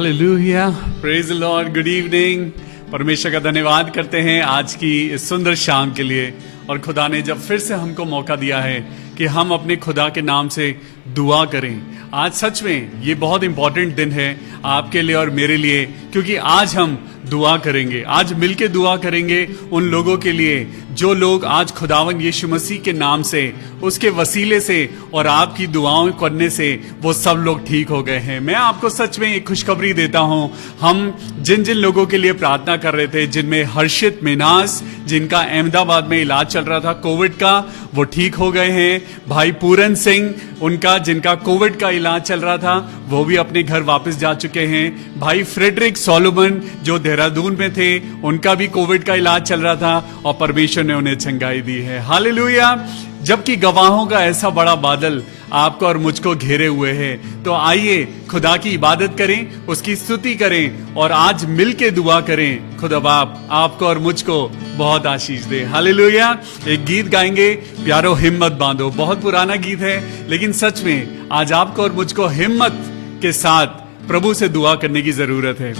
Hallelujah, praise the Lord. Good evening. परमेश्वर का धन्यवाद करते हैं आज की इस सुंदर शाम के लिए। और खुदा ने जब फिर से हमको मौका दिया है कि हम अपने खुदा के नाम से दुआ करें। आज सच में ये बहुत इंपॉर्टेंट दिन है आपके लिए और मेरे लिए, क्योंकि आज हम दुआ करेंगे, आज मिलके दुआ करेंगे उन लोगों के लिए जो लोग आज खुदावन यीशु मसीह के नाम से, उसके वसीले से और आपकी दुआओं करने से वो सब लोग ठीक हो गए हैं। मैं आपको सच में एक खुशखबरी देता हूं। हम जिन जिन लोगों के लिए प्रार्थना कर रहे थे, जिनमें हर्षित मिनास, जिनका अहमदाबाद में इलाज चल रहा था कोविड का, वो ठीक हो गए हैं। भाई पूरन सिंह, उनका जिनका कोविड का इलाज चल रहा था, वो भी अपने घर वापस जा चुके हैं। भाई फ्रेडरिक सोलोमन जो देहरादून में थे, उनका भी कोविड का इलाज चल रहा था और परमेश्वर ने उन्हें चंगाई दी है। हालेलुया। जबकि गवाहों का ऐसा बड़ा बादल आपको और मुझको घेरे हुए है, तो आइए खुदा की इबादत करें, उसकी स्तुति करें और आज मिलके दुआ करें। खुदा बाप आपको और मुझको बहुत आशीष दे। हालेलुया। एक गीत गाएंगे, प्यारो हिम्मत बांधो। बहुत पुराना गीत है, लेकिन सच में आज आपको और मुझको हिम्मत के साथ प्रभु से दुआ करने की जरूरत है।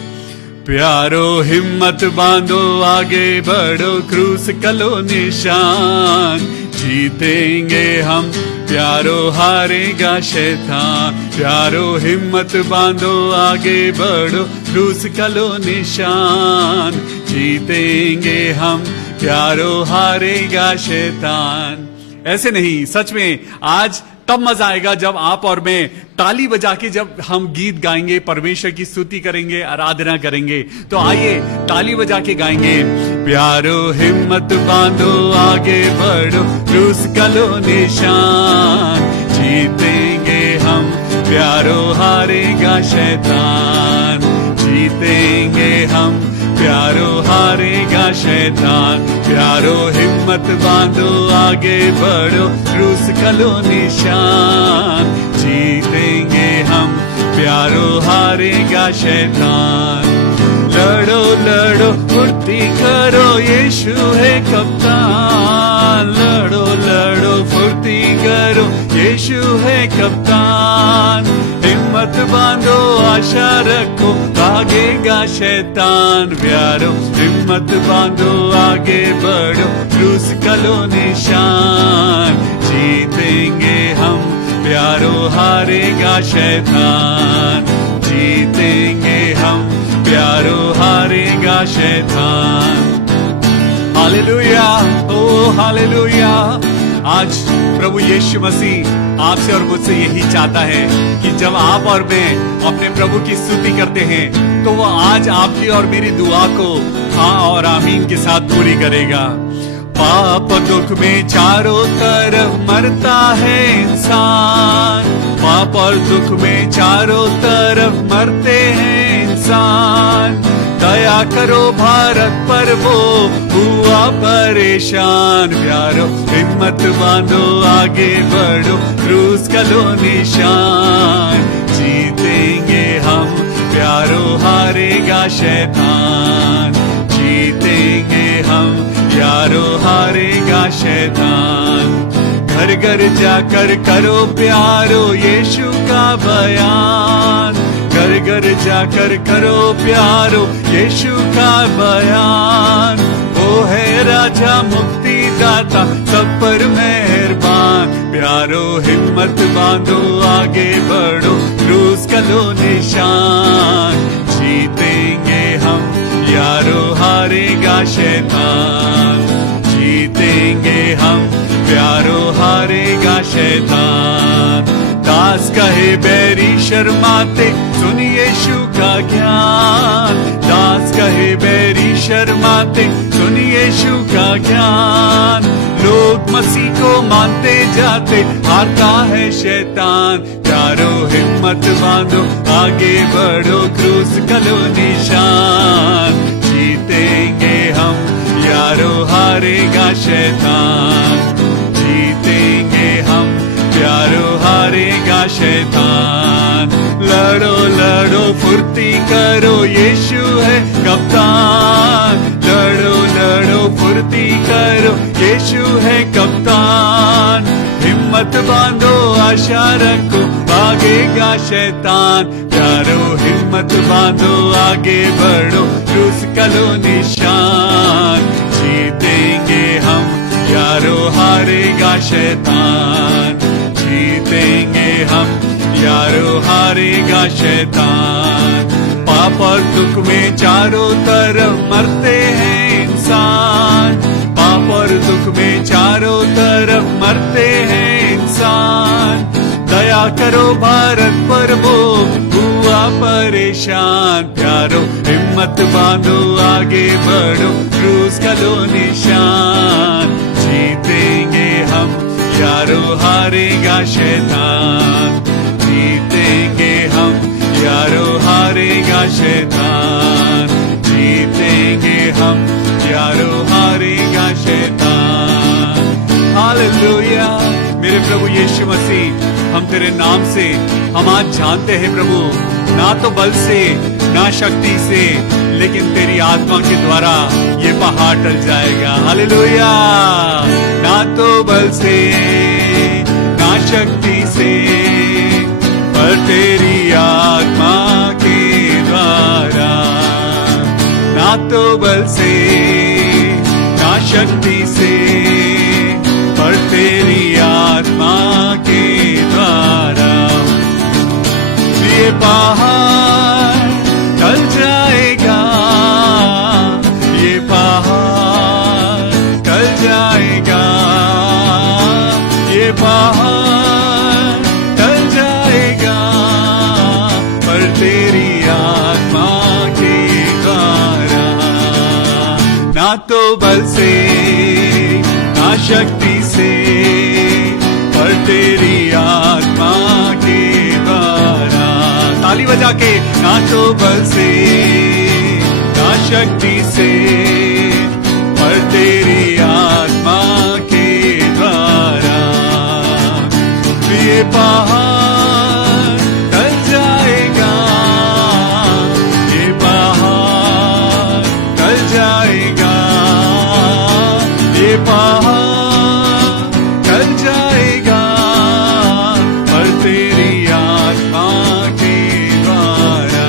प्यारो हिम्मत बांधो, आगे बढ़ो, क्रूस कलो निशान, जीतेंगे हम, प्यारो हारेगा शैतान। प्यारो हिम्मत बांधो, आगे बढ़ो, क्रूस कलो निशान, जीतेंगे हम, प्यारो हारेगा शैतान। ऐसे नहीं, सच में आज तब मजा आएगा जब आप और मैं ताली बजा के जब हम गीत गाएंगे, परमेश्वर की स्तुति करेंगे, आराधना करेंगे। तो आइए ताली बजा के गाएंगे। प्यारो हिम्मत बांधो, आगे बढ़ो, क्रूस कलो निशान, जीतेंगे हम, प्यारो हारेगा शैतान, जीतेंगे हम, प्यारो हारेगा शैतान। प्यारो हिम्मत बांधो, आगे बढ़ो, क्रूस कलो निशान, जीतेंगे हम, प्यारो हारेगा शैतान। लड़ो लड़ो फुर्ती करो, यीशु है कप्तान। लड़ो लड़ो फुर्ती करो, यीशु है कप्तान। हिम्मत बांधो, आशा रखो, भागेगा शैतान। प्यारो हिम्मत बांधो, आगे बढ़ो, क्रूस कलो निशान, जीतेंगे हम, प्यारो हारेगा शैतान, जीतेंगे हम, प्यारो हारेगा शैतान। हालेलुया, ओ हालेलुया। आज प्रभु यीशु मसीह आपसे और मुझसे यही चाहता है कि जब आप और मैं अपने प्रभु की स्तुति करते हैं, तो वो आज आपकी और मेरी दुआ को हाँ और आमीन के साथ पूरी करेगा। पाप दुख में चारों तरफ मरता है इंसान, पाप और दुख में चारों तरफ मरते हैं इंसान। दया करो भारत पर, वो हुआ परेशान। प्यारो हिम्मत बांधो, आगे बढ़ो, क्रूस कलो निशान, जीतेंगे हम, प्यारो हारेगा शैतान, जीतेंगे हम, प्यारो हारेगा शैतान। घर घर जाकर करो प्यारो यीशु का बयान, घर घर जाकर करो प्यारो यीशु का बयान। वो है राजा मुक्ति दाता, सब पर मेहरबान। प्यारो हिम्मत बांधो, आगे बढ़ो, क्रूस कलो निशान, जीतेंगे हम, यारो हारेगा शैतान, जीतेंगे हम, प्यारो हारेगा शैतान। दास कहे बैरी शर्माते, सुन यीशु का ज्ञान। दास कहे बैरी शर्माते, सुन यीशु का ज्ञान। लोग मसीह को मानते जाते, हारता है शैतान। प्यारो हिम्मत बांधो, आगे बढ़ो, क्रूस कलो निशान, जीतेंगे हम, यारो हारेगा शैतान, जीतेंगे हम, प्यारो हारेगा शैतान। लड़ो लड़ो फुर्ती करो, यीशु है कप्तान। लड़ो लड़ो फुर्ती करो, यीशु है कप्तान। हिम्मत बांधो आशा रखो भागेगा शैतान। प्यारो हिम्मत बांधो आगे बढ़ो क्रूस का लो निशान। जीतेंगे हम यारो हारेगा शैतान। जीतेंगे हम यारो हारेगा शैतान। पाप और दुख में चारों तरफ मरते हैं इंसान। पाप और दुख में चारों तरफ मरते हैं इंसान। दया करो भारत पर वो हुआ परेशान। प्यारो हिम्मत बांधो आगे बढ़ो क्रूस का लो निशान। जीतेंगे हम यारो हारेगा शैतान। जीतेंगे हम यारो हारेगा शैतान। जीतेंगे हम यारो हारेगा शैतान। हालेलुया। मेरे प्रभु यीशु मसीह, हम तेरे नाम से हम आज जानते हैं प्रभु, ना तो बल से ना शक्ति से, लेकिन तेरी आत्मा के द्वारा ये पहाड़ टल जाएगा। हालेलुया। ना तो बल से ना शक्ति से, पर तेरी आत्मा के द्वारा। ना तो बल से ना शक्ति से, पर तेरी आत्मा के द्वारा। ये पहाड़ टल जाएगा, ये पहाड़ टल जाएगा, ये पहाड़ टल जाएगा, पर तेरी आत्मा के द्वारा। ना तो बल से ना शक्ति से, पर तेरी आत्मा के द्वारा। ताली बजा के, ना तो बल से ना शक्ति से, पर तेरी आत्मा के द्वारा। ये पहाड़ टल जाएगा, ये पहाड़ टल जाएगा, ये पहाड़ टल जाएगा, पर तेरी आत्मा के द्वारा।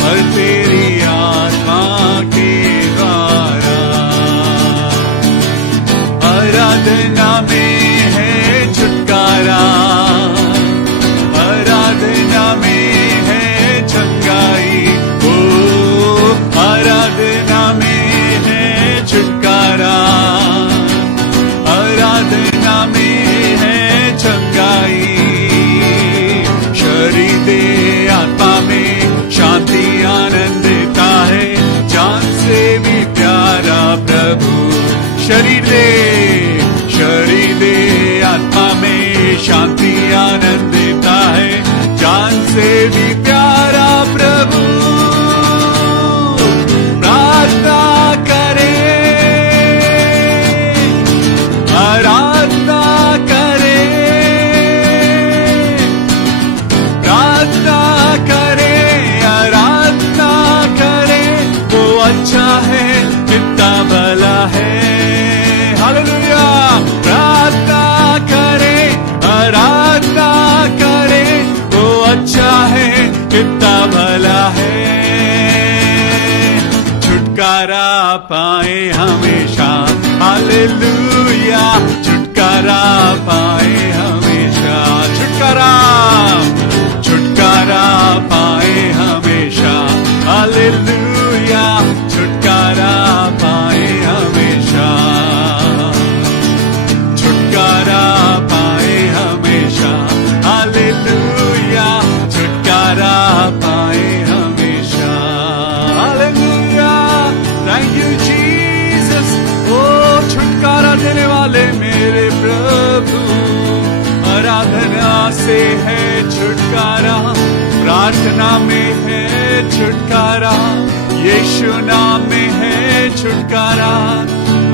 पर तेरी आत्मा के द्वारा। आराधना में है छुटकारा, आराधना में है चंगाई। ओ आराधना में है छुटकारा, आराधना में है चंगाई। शरीर दे आत्मा में शांति आनंद देता है, जान से भी प्यारा प्रभु। शरीर दे आत्मा में शांति आनंद देता है, जान से भी प्यारा प्रभु। प्रार्थना करें, आराधना करें, प्रार्थना करें, आराधना करें। वो अच्छा है, कितना भला है। हालेलुया। प्रार्थना करें, आराधना करें, वो अच्छा है, कितना भला है। छुटकारा पाए हमेशा। हालेलुया। छुटकारा पाए हमेशा। छुटकारा, छुटकारा पाए हमेशा। हालेलुया। छुटकारा पाए हमेशा। छुटकारा पाए हमेशा। हालेलुया। छुटकारा पाए हमेशा। हालेलुया। Thank you Jesus. ओ छुटकारा देने वाले मेरे प्रभु। आराधना से है छुटकारा, प्रार्थना में है छुटकारा, यीशु नाम में है छुटकारा।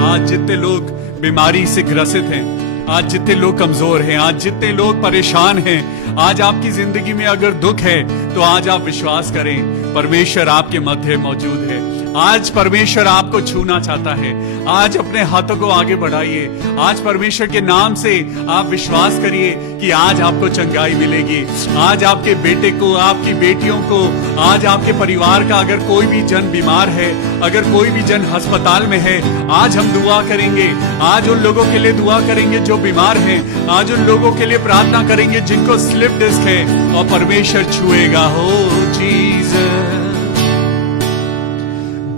आज जितने लोग बीमारी से ग्रसित हैं, आज जितने लोग कमजोर हैं, आज जितने लोग परेशान हैं, आज आपकी जिंदगी में अगर दुख है तो आज आप विश्वास करें, परमेश्वर आपके मध्य मौजूद है। आज परमेश्वर आपको छूना चाहता है। आज अपने हाथों को आगे बढ़ाइए। आज परमेश्वर के नाम से आप विश्वास करिए कि आज आपको चंगाई मिलेगी। आज आपके बेटे को, आपकी बेटियों को, आज आपके परिवार का अगर कोई भी जन बीमार है, अगर कोई भी जन अस्पताल में है, आज हम दुआ करेंगे। आज उन लोगों के लिए दुआ करेंगे जो बीमार हैं। आज उन लोगों के लिए प्रार्थना करेंगे जिनको स्लिप डिस्क है, और परमेश्वर छुएगा। हो जीसस,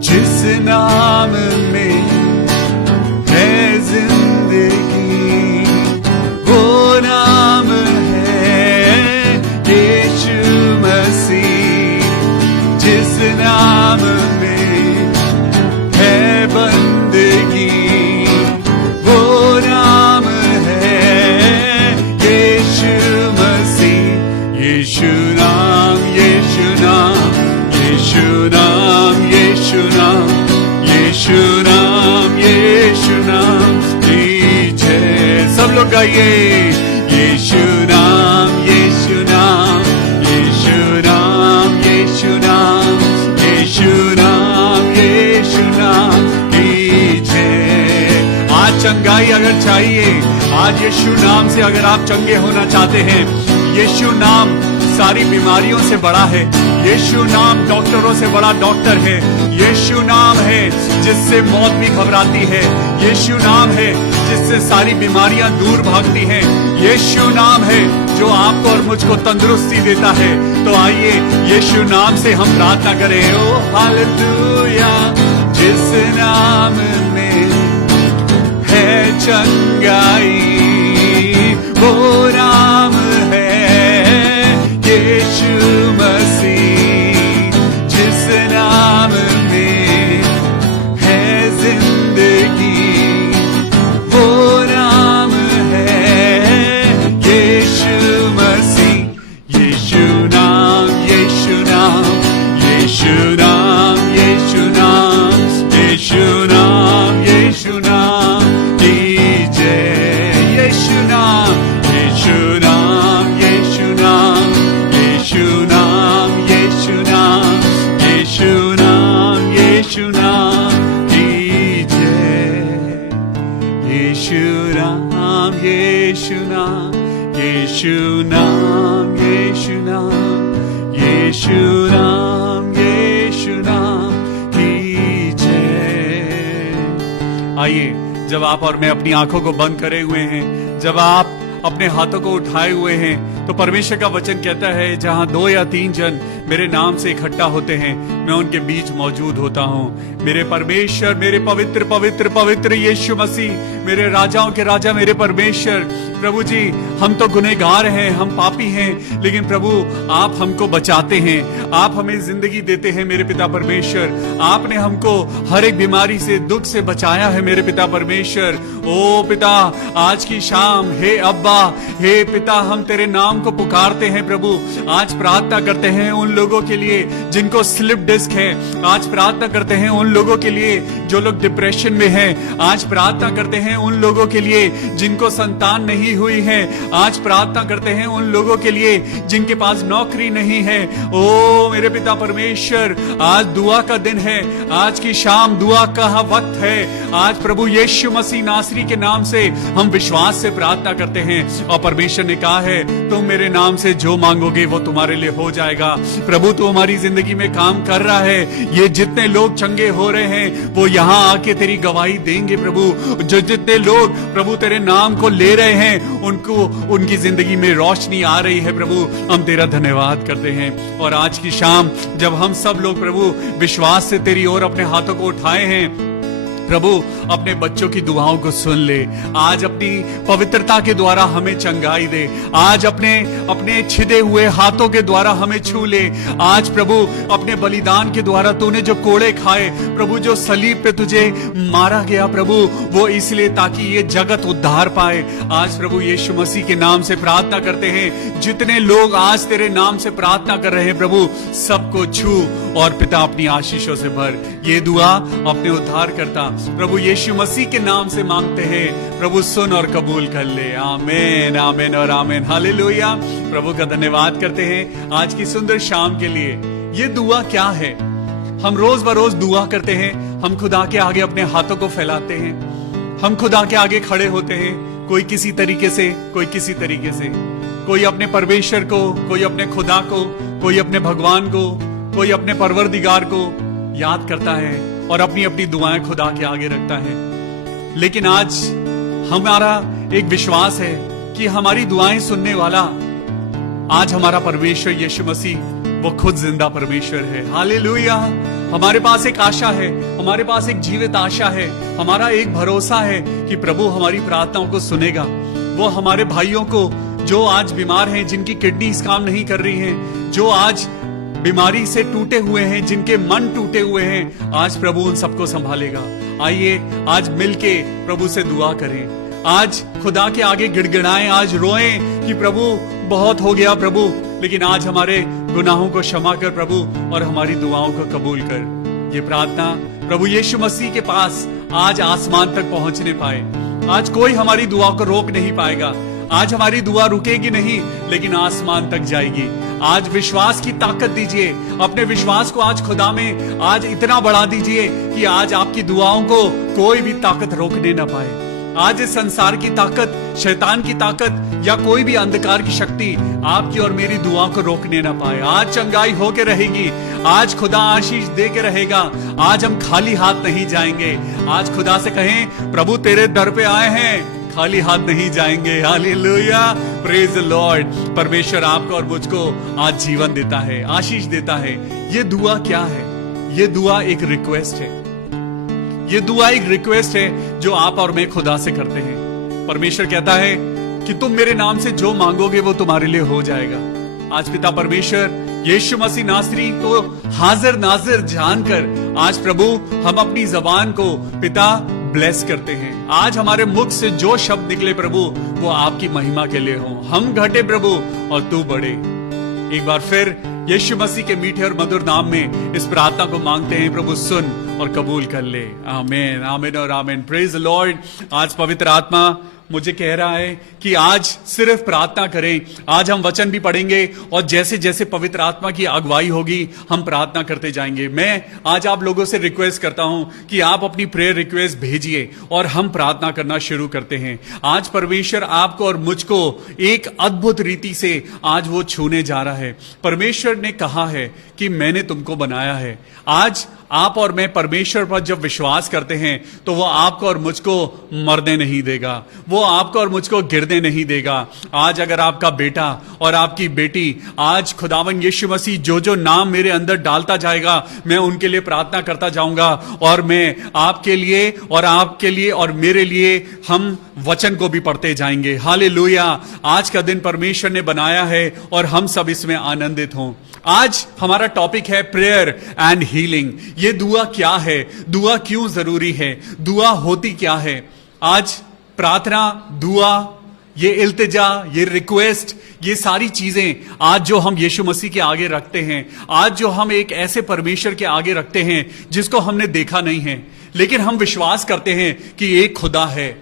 जिस नाम में है जिंदगी, वो नाम है यीशु मसीह। जिस नाम में है बंदगी, वो नाम है यीशु मसीह। यीशु नाम, यीशु नाम, यीशु नाम, यीशु नाम, यीशु नाम, यीशु नाम की जय। सब लोग गाइए, यीशु नाम, यीशु नाम, यीशु नाम, यीशु नाम, यीशु नाम, यीशु नाम की जय। आज चंगाई अगर चाहिए, आज यीशु नाम से अगर आप चंगे होना चाहते हैं, यीशु नाम सारी बीमारियों से बड़ा है। यीशु नाम डॉक्टरों से बड़ा डॉक्टर है। यीशु नाम है जिससे मौत भी घबराती है। यीशु नाम है जिससे सारी बीमारियां दूर भागती हैं। यीशु नाम है जो आपको और मुझको तंदुरुस्ती देता है। तो आइए यीशु नाम से हम प्रार्थना करें। ओ हालेलुया। जिस नाम में है चंगाई, वो नाम है यीशु मसीह। जिस नाम में है जिंदगी, वो नाम है यीशु मसीह। यीशु नाम, यीशु नाम, यीशु नाम, यीशु नाम, यीशु नाम, यीशु नाम की जय। यीशु नाम, यीशु नाम, यीशु नाम, यीशु नाम, यीशु नाम, यीशु नाम, यीशु नाम की जय। यीशु नाम, यीशु नाम, यीशु नाम, यीशु नाम, यीशु नाम, यीशु नाम की जय। आइए, जब आप और मैं अपनी आंखों को बंद करे हुए हैं, जब आप अपने हाथों को उठाए हुए हैं, तो परमेश्वर का वचन कहता है, जहां 2 या 3 जन मेरे नाम से इकट्ठा होते हैं, मैं उनके बीच मौजूद होता हूं। मेरे परमेश्वर, मेरे पवित्र पवित्र पवित्र यीशु मसीह, मेरे राजाओं के राजा, मेरे परमेश्वर प्रभु जी, हम तो गुनहगार हैं, हम पापी हैं, लेकिन प्रभु आप हमको बचाते हैं, आप हमें जिंदगी देते हैं। मेरे पिता परमेश्वर, आपने हमको हर एक बीमारी से, दुख से बचाया है। मेरे पिता परमेश्वर, ओ पिता, आज की शाम हे अब्बा, हे पिता, हम तेरे नाम को पुकारते हैं। प्रभु आज प्रार्थना करते हैं उन लोगों के लिए जिनको स्लिप डिस्क है। आज प्रार्थना करते हैं उन लोगों के लिए जो लोग डिप्रेशन में हैं। आज प्रार्थना करते हैं उन लोगों के लिए जिनको संतान नहीं हुई है। आज प्रार्थना करते हैं उन लोगों के लिए जिनके पास नौकरी नहीं है। ओ मेरे पिता परमेश्वर, आज दुआ का दिन है, आज की शाम दुआ का वक्त है। आज प्रभु यीशु मसीह नासरी के नाम से हम विश्वास से प्रार्थना करते हैं, और परमेश्वर ने कहा है, तुम मेरे नाम से जो मांगोगे वो तुम्हारे लिए हो जाएगा। प्रभु तो हमारी जिंदगी में काम कर रहा है। ये जितने लोग चंगे हो रहे हैं वो यहाँ आके तेरी गवाही देंगे। प्रभु जो जितने लोग प्रभु तेरे नाम को ले रहे हैं, उनको उनकी जिंदगी में रोशनी आ रही है। प्रभु हम तेरा धन्यवाद करते हैं। और आज की शाम जब हम सब लोग प्रभु विश्वास से तेरी ओर अपने हाथों को उठाए हैं, प्रभु अपने बच्चों की दुआओं को सुन ले। आज अपनी पवित्रता के द्वारा हमें चंगाई दे। आज अपने छिदे हुए हाथों के द्वारा हमें छू ले। आज प्रभु अपने बलिदान के द्वारा तूने जो कोड़े खाए, प्रभु जो सलीब पे तुझे मारा गया, प्रभु वो इसलिए ताकि ये जगत उद्धार पाए। आज प्रभु यीशु मसीह के नाम से प्रार्थना करते हैं, जितने लोग आज तेरे नाम से प्रार्थना कर रहे हैं, प्रभु सबको छू और पिता अपनी आशीषों से भर। ये दुआ अपने उद्धार करता प्रभु यीशु मसीह के नाम से मांगते हैं, प्रभु सुन और कबूल कर ले। आमीन, आमीन और आमीन। हालेलुया। प्रभु का धन्यवाद करते हैं आज की सुंदर शाम के लिए। ये दुआ क्या है? हम रोज बरोज दुआ करते हैं, हम खुदा के आगे अपने हाथों को फैलाते हैं, हम खुदा के आगे खड़े होते हैं, कोई किसी तरीके से, कोई किसी तरीके से, कोई अपने परमेश्वर को, कोई अपने खुदा को, कोई अपने भगवान को, कोई अपने परवरदिगार को याद करता है और अपनी अपनी दुआएं खुदा के आगे रखता है। लेकिन आज हमारा एक विश्वास है कि हमारी दुआएं सुनने वाला आज हमारा परमेश्वर यीशु मसीह, वो खुद जिंदा परमेश्वर है। हालेलुया। हमारे पास एक आशा है, हमारे पास एक जीवित आशा है, हमारा एक भरोसा है कि प्रभु हमारी प्रार्थनाओं को सुनेगा। वो हमारे भाइयों को जो आज बीमार हैं, जिनकी किडनीज काम नहीं कर रही हैं, जो आज बीमारी से टूटे हुए हैं, जिनके मन टूटे हुए हैं, आज प्रभु उन सबको संभालेगा। आइए आज मिलके प्रभु से दुआ करें, आज खुदा के आगे गिड़गिड़ाएं, आज रोएं कि प्रभु बहुत हो गया प्रभु, लेकिन आज हमारे गुनाहों को क्षमा कर प्रभु और हमारी दुआओं को कबूल कर। ये प्रार्थना प्रभु यीशु मसीह के पास आज आसमान तक पहुंचने पाए। आज कोई हमारी दुआ को रोक नहीं पाएगा। आज हमारी दुआ रुकेगी नहीं, लेकिन आसमान तक जाएगी। आज विश्वास की ताकत दीजिए, अपने विश्वास को आज खुदा में आज इतना बढ़ा दीजिए कि आज आपकी दुआओं को कोई भी ताकत रोकने ना पाए। आज इस संसार की ताकत, शैतान की ताकत या कोई भी अंधकार की शक्ति आपकी और मेरी दुआ को रोकने ना पाए। आज चंगाई होके रहेगी, आज खुदा आशीष दे के रहेगा। आज हम खाली हाथ नहीं जाएंगे। आज खुदा से कहें, प्रभु तेरे दर पे आए हैं, खाली हाथ नहीं जाएंगे। Hallelujah, praise the Lord. परमेश्वर आपको और मुझको आज जीवन देता है, आशीष देता है। ये दुआ क्या है? ये दुआ एक रिक्वेस्ट है। ये दुआ एक रिक्वेस्ट है जो आप और मैं खुदा से करते हैं। परमेश्वर कहता है कि तुम मेरे नाम से जो मांगोगे वो तुम्हारे लिए हो जाएगा। आज पिता परमेश्वर यीशु मसीह नासरी को हाजिर नाजिर जानकर आज प्रभु हम अपनी जबान को पिता ब्लेस करते हैं। आज हमारे मुख से जो शब्द निकले प्रभु वो आपकी महिमा के लिए हो। हम घटे प्रभु और तू बढ़े। एक बार फिर यीशु मसीह के मीठे और मधुर नाम में इस प्रार्थना को मांगते हैं, प्रभु सुन और कबूल कर ले। आमीन, आमीन और आमीन। Praise the Lord. आज पवित्र आत्मा मुझे कह रहा है कि आज सिर्फ प्रार्थना करें। आज हम वचन भी पढ़ेंगे और जैसे जैसे पवित्र आत्मा की अगुवाई होगी हम प्रार्थना करते जाएंगे। मैं आज आप लोगों से रिक्वेस्ट करता हूं कि आप अपनी प्रेयर रिक्वेस्ट भेजिए और हम प्रार्थना करना शुरू करते हैं। आज परमेश्वर आपको और मुझको एक अद्भुत रीति से आज वो छूने जा रहा है। परमेश्वर ने कहा है कि मैंने तुमको बनाया है। आज आप और मैं परमेश्वर पर जब विश्वास करते हैं तो वो आपको और मुझको मरने नहीं देगा, वो आपको और मुझको गिरने नहीं देगा। आज अगर आपका बेटा और आपकी बेटी आज खुदावन यीशु मसीह जो जो नाम मेरे अंदर डालता जाएगा, मैं उनके लिए प्रार्थना करता जाऊंगा और मैं आपके लिए और मेरे लिए हम वचन को भी पढ़ते जाएंगे। हालेलुया। आज का दिन परमेश्वर ने बनाया है और हम सब इसमें आनंदित हों। आज हमारा टॉपिक है प्रेयर एंड हीलिंग। ये दुआ क्या है? दुआ क्यों जरूरी है? दुआ होती क्या है? आज प्रार्थना, दुआ, ये इल्तिजा, ये रिक्वेस्ट, ये सारी चीजें आज जो हम यीशु मसीह के आगे रखते हैं, आज जो हम एक ऐसे परमेश्वर के आगे रखते हैं जिसको हमने देखा नहीं है, लेकिन हम विश्वास करते हैं कि एक खुदा है।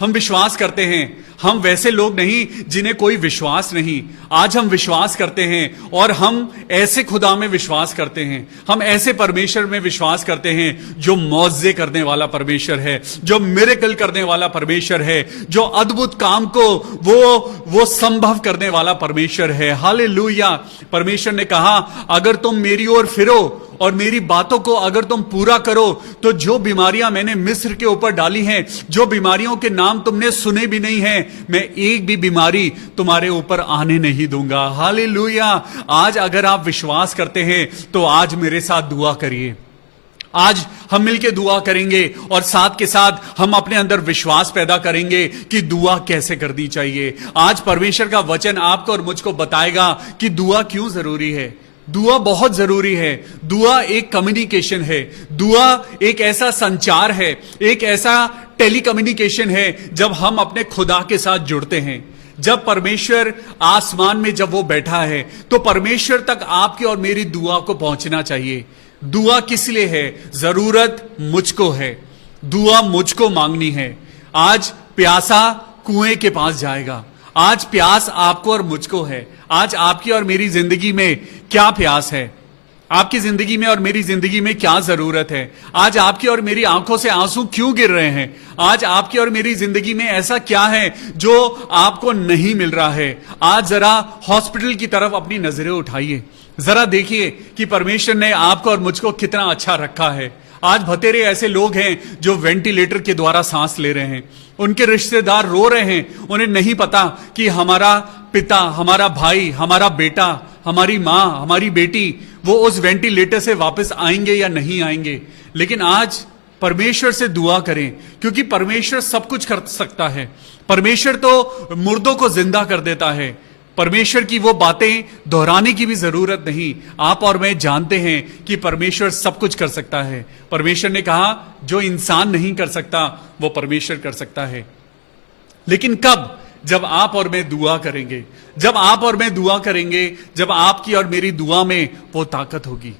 हम विश्वास करते हैं, हम वैसे लोग नहीं जिन्हें कोई विश्वास नहीं। आज हम विश्वास करते हैं और हम ऐसे खुदा में विश्वास करते हैं, हम ऐसे परमेश्वर में विश्वास करते हैं जो मौजे करने वाला परमेश्वर है, जो मिरेकल करने वाला परमेश्वर है, जो अद्भुत काम को वो संभव करने वाला परमेश्वर है। हालेलुया। परमेश्वर ने कहा, अगर तुम मेरी ओर फिरो और मेरी बातों को अगर तुम पूरा करो तो जो बीमारियां मैंने मिस्र के ऊपर डाली हैं, जो बीमारियों के नाम तुमने सुने भी नहीं हैं, मैं एक भी बीमारी तुम्हारे ऊपर आने नहीं दूंगा। हालेलुया। आज अगर आप विश्वास करते हैं तो आज मेरे साथ दुआ करिए। आज हम मिलके दुआ करेंगे और साथ के साथ हम अपने अंदर विश्वास पैदा करेंगे कि दुआ कैसे करनी चाहिए। आज परमेश्वर का वचन आपको और मुझको बताएगा कि दुआ क्यों जरूरी है। दुआ बहुत जरूरी है। दुआ एक कम्युनिकेशन है। दुआ एक ऐसा संचार है, एक ऐसा टेलीकम्युनिकेशन है जब हम अपने खुदा के साथ जुड़ते हैं। जब परमेश्वर आसमान में जब वो बैठा है तो परमेश्वर तक आपकी और मेरी दुआ को पहुंचना चाहिए। दुआ किस लिए है? जरूरत मुझको है, दुआ मुझको मांगनी है। आज प्यासा कुएं के पास जाएगा। आज प्यास आपको और मुझको है। आज आपकी और मेरी जिंदगी में क्या प्यास है? आपकी जिंदगी में और मेरी जिंदगी में क्या जरूरत है? आज आपकी और मेरी आंखों से आंसू क्यों गिर रहे हैं? आज आपकी और मेरी जिंदगी में ऐसा क्या है जो आपको नहीं मिल रहा है? आज जरा हॉस्पिटल की तरफ अपनी नजरें उठाइए, जरा देखिए कि परमेश्वर ने आपको और मुझको कितना अच्छा रखा है। आज बतेरे ऐसे लोग हैं जो वेंटिलेटर के द्वारा सांस ले रहे हैं, उनके रिश्तेदार रो रहे हैं, उन्हें नहीं पता कि हमारा पिता, हमारा भाई, हमारा बेटा, हमारी मां, हमारी बेटी वो उस वेंटिलेटर से वापस आएंगे या नहीं आएंगे। लेकिन आज परमेश्वर से दुआ करें, क्योंकि परमेश्वर सब कुछ कर सकता है। परमेश्वर तो मुर्दों को जिंदा कर देता है। परमेश्वर की वो बातें दोहराने की भी जरूरत नहीं। आप और मैं जानते हैं कि परमेश्वर सब कुछ कर सकता है। परमेश्वर ने कहा जो इंसान नहीं कर सकता वो परमेश्वर कर सकता है। लेकिन कब? जब आप और मैं दुआ करेंगे। जब आप और मैं दुआ करेंगे, जब आपकी और मेरी दुआ में वो ताकत होगी।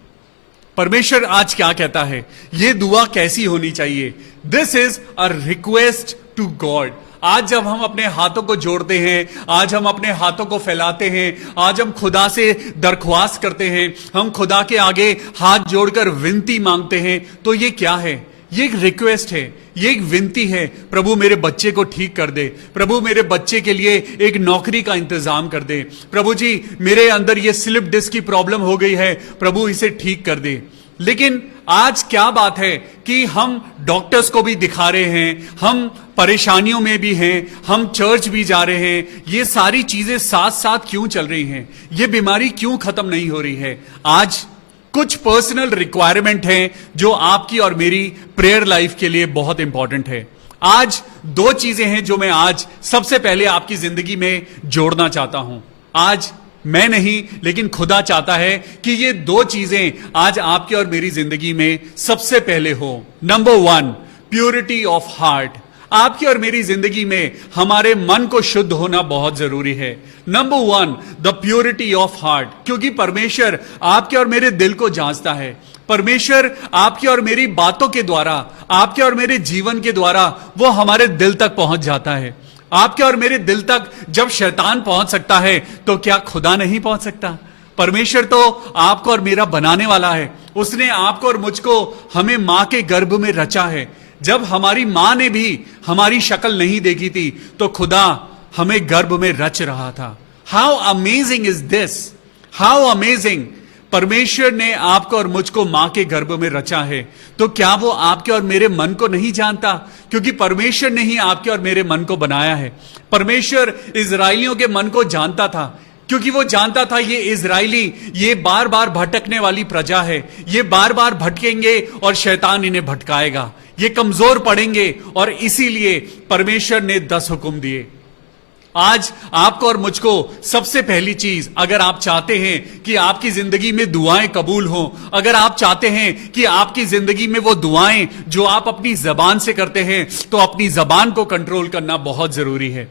परमेश्वर आज क्या कहता है? ये दुआ कैसी होनी चाहिए? This is a request to God. आज जब हम अपने हाथों को जोड़ते हैं, आज हम अपने हाथों को फैलाते हैं, आज हम खुदा से दरख्वास्त करते हैं, हम खुदा के आगे हाथ जोड़कर विनती मांगते हैं, तो ये क्या है? ये एक रिक्वेस्ट है, ये एक विनती है। प्रभु मेरे बच्चे को ठीक कर दे, प्रभु मेरे बच्चे के लिए एक नौकरी का इंतजाम कर दे, प्रभु जी मेरे अंदर ये स्लिप डिस्क की प्रॉब्लम हो गई है, प्रभु इसे ठीक कर दे। लेकिन आज क्या बात है कि हम डॉक्टर्स को भी दिखा रहे हैं, हम परेशानियों में भी हैं, हम चर्च भी जा रहे हैं, ये सारी चीजें साथ साथ क्यों चल रही हैं? ये बीमारी क्यों खत्म नहीं हो रही है? आज कुछ पर्सनल रिक्वायरमेंट हैं जो आपकी और मेरी प्रेयर लाइफ के लिए बहुत इंपॉर्टेंट है। आज दो चीजें हैं जो मैं आज सबसे पहले आपकी जिंदगी में जोड़ना चाहता हूं। आज मैं नहीं, लेकिन खुदा चाहता है कि ये दो चीजें आज आपकी और मेरी जिंदगी में सबसे पहले हो। Number 1, purity of heart. आपकी और मेरी जिंदगी में हमारे मन को शुद्ध होना बहुत जरूरी है। Number 1, the purity of heart. क्योंकि परमेश्वर आपके और मेरे दिल को जांचता है। परमेश्वर आपकी और मेरी बातों के द्वारा, आपके और मेरे जीवन के द्वारा वो हमारे दिल तक पहुंच जाता है। आपके और मेरे दिल तक जब शैतान पहुंच सकता है तो क्या खुदा नहीं पहुंच सकता? परमेश्वर तो आपको और मेरा बनाने वाला है। उसने आपको और मुझको हमें मां के गर्भ में रचा है। जब हमारी मां ने भी हमारी शक्ल नहीं देखी थी तो खुदा हमें गर्भ में रच रहा था। How amazing is this! How amazing! परमेश्वर ने आपको और मुझको मां के गर्भ में रचा है, तो क्या वो आपके और मेरे मन को नहीं जानता? क्योंकि परमेश्वर ने ही आपके और मेरे मन को बनाया है। परमेश्वर इजराइलियों के मन को जानता था, क्योंकि वो जानता था ये इजराइली, ये बार बार भटकने वाली प्रजा है, ये बार बार भटकेंगे और शैतान इन्हें भटकाएगा, ये कमजोर पड़ेंगे, और इसीलिए परमेश्वर ने 10 हुक्म दिए। आज आपको और मुझको सबसे पहली चीज, अगर आप चाहते हैं कि आपकी जिंदगी में दुआएं कबूल हो, अगर आप चाहते हैं कि आपकी जिंदगी में वो दुआएं जो आप अपनी जबान से करते हैं, तो अपनी जबान को कंट्रोल करना बहुत जरूरी है।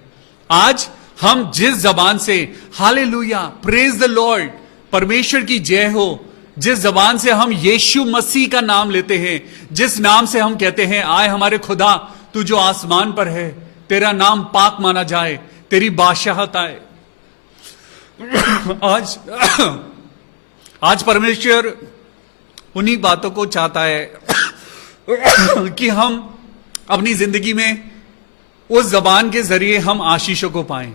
आज हम जिस जबान से हालेलुया, प्रेज द लॉर्ड, परमेश्वर की जय हो, जिस जबान से हम यीशु मसीह का नाम लेते हैं, जिस नाम से हम कहते हैं आए हमारे खुदा तू जो आसमान पर है, तेरा नाम पाक माना जाए, तेरी बादशाहत आए। आज परमेश्वर उन्हीं बातों को चाहता है कि हम अपनी जिंदगी में उस जबान के जरिए हम आशीषों को पाएं।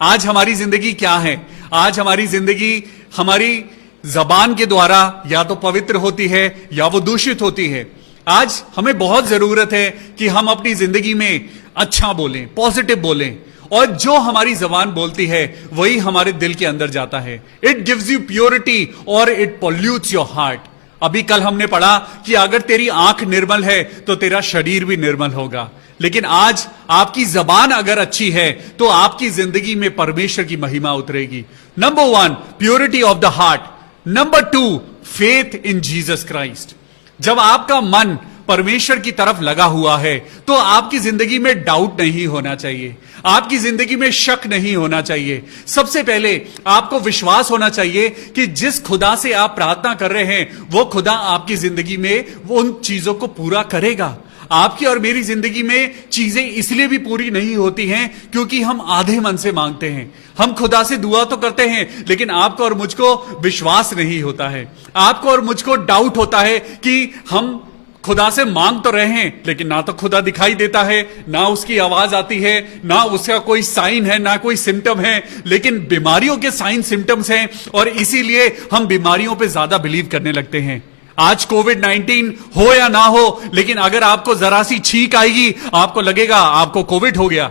आज हमारी जिंदगी क्या है? आज हमारी जिंदगी हमारी जबान के द्वारा या तो पवित्र होती है या वो दूषित होती है। आज हमें बहुत जरूरत है कि हम अपनी जिंदगी में अच्छा बोलें, पॉजिटिव बोलें, और जो हमारी जबान बोलती है वही हमारे दिल के अंदर जाता है। इट गिव्स यू प्योरिटी और इट पॉल्यूट्स योर हार्ट। अभी कल हमने पढ़ा कि अगर तेरी आंख निर्मल है तो तेरा शरीर भी निर्मल होगा। लेकिन आज आपकी जबान अगर अच्छी है तो आपकी जिंदगी में परमेश्वर की महिमा उतरेगी। Number 1, purity of the heart. Number 2, faith in Jesus Christ. जब आपका मन परमेश्वर की तरफ लगा हुआ है तो आपकी जिंदगी में डाउट नहीं होना चाहिए, आपकी जिंदगी में शक नहीं होना चाहिए। सबसे पहले आपको विश्वास होना चाहिए कि जिस खुदा से आप प्रार्थना कर रहे हैं वो खुदा आपकी जिंदगी में वो उन चीजों को पूरा करेगा। आपकी और मेरी जिंदगी में चीजें इसलिए भी पूरी नहीं होती हैं क्योंकि हम आधे मन से मांगते हैं। हम खुदा से दुआ तो करते हैं लेकिन आपको और मुझको विश्वास नहीं होता है। आपको और मुझको डाउट होता है कि हम खुदा से मांग तो रहे हैं लेकिन ना तो खुदा दिखाई देता है, ना उसकी आवाज आती है, ना उसका कोई साइन है, ना कोई सिम्टम है। लेकिन बीमारियों के साइन सिम्टम्स हैं और इसीलिए हम बीमारियों पे ज्यादा बिलीव करने लगते हैं। आज कोविड-19 हो या ना हो, लेकिन अगर आपको जरा सी छींक आएगी आपको लगेगा आपको कोविड हो गया।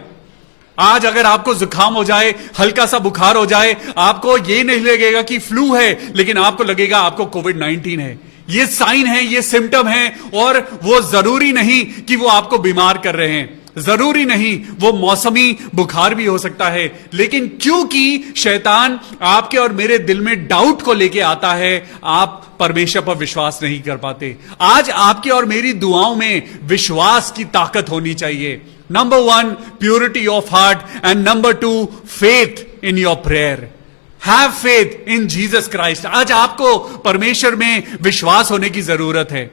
आज अगर आपको जुकाम हो जाए, हल्का सा बुखार हो जाए, आपको ये नहीं लगेगा कि फ्लू है, लेकिन आपको लगेगा आपको कोविड-19 है। ये साइन है, ये सिम्टम है और वो जरूरी नहीं कि वो आपको बीमार कर रहे हैं, जरूरी नहीं वो मौसमी बुखार भी हो सकता है। लेकिन क्योंकि शैतान आपके और मेरे दिल में डाउट को लेके आता है, आप परमेश्वर पर विश्वास नहीं कर पाते। आज आपके और मेरी दुआओं में विश्वास की ताकत होनी चाहिए। Number 1 purity of heart and number 2 faith in your prayer. Have faith in Jesus Christ. आज आपको परमेश्वर में विश्वास होने की जरूरत है।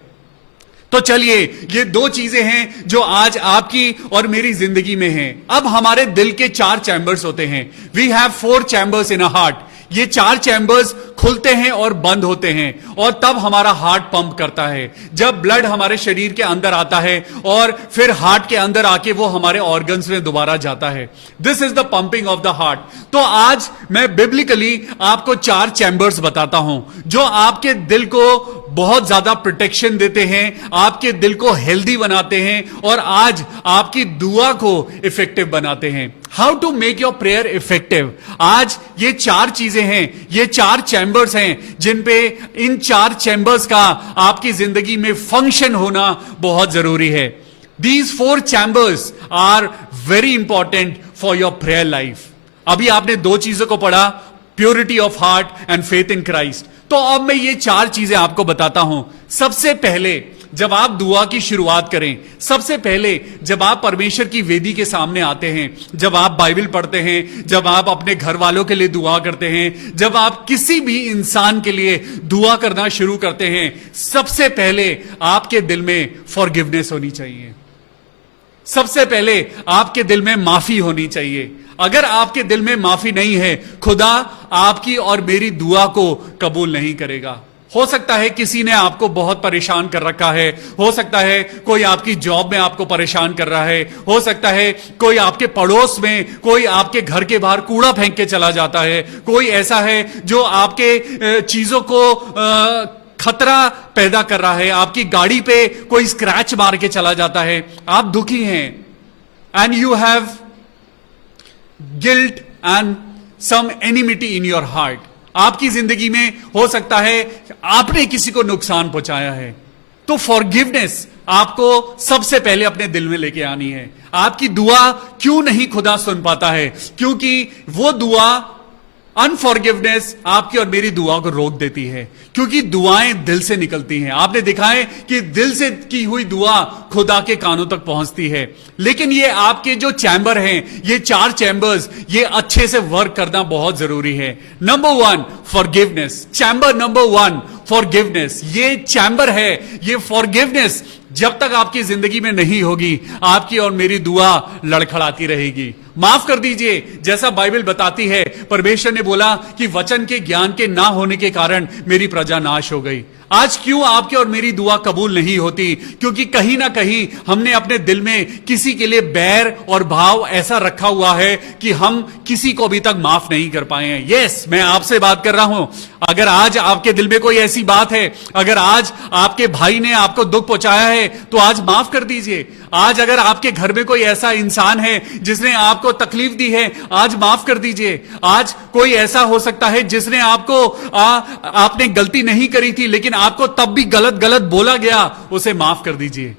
तो चलिए, ये 2 चीजें हैं जो आज आपकी और मेरी जिंदगी में हैं। अब हमारे दिल के 4 चैम्बर्स होते हैं। We have 4 chambers in a heart. ये 4 चैम्बर्स खुलते हैं और बंद होते हैं और तब हमारा हार्ट पंप करता है। जब ब्लड हमारे शरीर के अंदर आता है और फिर हार्ट के अंदर आके वो हमारे ऑर्गन्स में दोबारा जाता है। This is the pumping of the heart. तो आज मैं बिब्लिकली आपको 4 चैम्बर्स बताता हूं जो आपके दिल को बहुत ज्यादा प्रोटेक्शन देते हैं, आपके दिल को हेल्दी बनाते हैं और आज आपकी दुआ को इफेक्टिव बनाते हैं। How to make your prayer effective. आज ये 4 चीजें हैं, ये 4 चैम्बर्स हैं जिन पे इन 4 चैम्बर्स का आपकी जिंदगी में फंक्शन होना बहुत जरूरी है। These 4 chambers are very important for your prayer life. अभी आपने 2 चीजों को पढ़ा, purity of heart and faith in Christ. तो अब मैं ये 4 चीजें आपको बताता हूं। सबसे पहले जब आप दुआ की शुरुआत करें, सबसे पहले जब आप परमेश्वर की वेदी के सामने आते हैं, जब आप बाइबल पढ़ते हैं, जब आप अपने घर वालों के लिए दुआ करते हैं, जब आप किसी भी इंसान के लिए दुआ करना शुरू करते हैं, सबसे पहले आपके दिल में फॉरगिवनेस होनी चाहिए। सबसे पहले आपके दिल में माफी होनी चाहिए। अगर आपके दिल में माफी नहीं है, खुदा आपकी और मेरी दुआ को कबूल नहीं करेगा। हो सकता है किसी ने आपको बहुत परेशान कर रखा है, हो सकता है कोई आपकी जॉब में आपको परेशान कर रहा है, हो सकता है कोई आपके पड़ोस में, कोई आपके घर के बाहर कूड़ा फेंक के चला जाता है, कोई ऐसा है जो आपके चीजों को खतरा पैदा कर रहा है, आपकी गाड़ी पे कोई स्क्रैच मार के चला जाता है, आप दुखी हैं and you have guilt and some enmity in your heart. आपकी जिंदगी में हो सकता है आपने किसी को नुकसान पहुंचाया है, तो फॉरगिवनेस आपको सबसे पहले अपने दिल में लेके आनी है। आपकी दुआ क्यों नहीं खुदा सुन पाता है? क्योंकि वो दुआ, अनफॉरगिवनेस आपकी और मेरी दुआ को रोक देती है, क्योंकि दुआएं दिल से निकलती हैं। आपने देखा है कि दिल से की हुई दुआ खुदा के कानों तक पहुंचती है। लेकिन ये आपके जो चैम्बर हैं, ये 4 चैम्बर्स, ये अच्छे से वर्क करना बहुत जरूरी है। Number 1 forgiveness. Chamber number 1 forgiveness. ये चैम्बर है, ये फॉरगिवनेस जब तक आपकी जिंदगी में नहीं होगी, आपकी और मेरी दुआ लड़खड़ाती रहेगी। माफ कर दीजिए, जैसा बाइबल बताती है, परमेश्वर ने बोला कि वचन के ज्ञान के ना होने के कारण मेरी प्रजा नाश हो गई। आज क्यों आपके और मेरी दुआ कबूल नहीं होती? क्योंकि कहीं ना कहीं हमने अपने दिल में किसी के लिए बैर और भाव ऐसा रखा हुआ है कि हम किसी को अभी तक माफ नहीं कर पाए हैं। यस, मैं आपसे बात कर रहा हूं। अगर आज आपके दिल में कोई ऐसी बात है, अगर आज आपके भाई ने आपको दुख पहुंचाया है, तो आज माफ कर दीजिए। आज अगर आपके घर में कोई ऐसा इंसान है जिसने आपको तकलीफ दी है, आज माफ कर दीजिए। आज कोई ऐसा हो सकता है जिसने आपको आपने गलती नहीं करी थी लेकिन आपको तब भी गलत गलत बोला गया, उसे माफ कर दीजिए।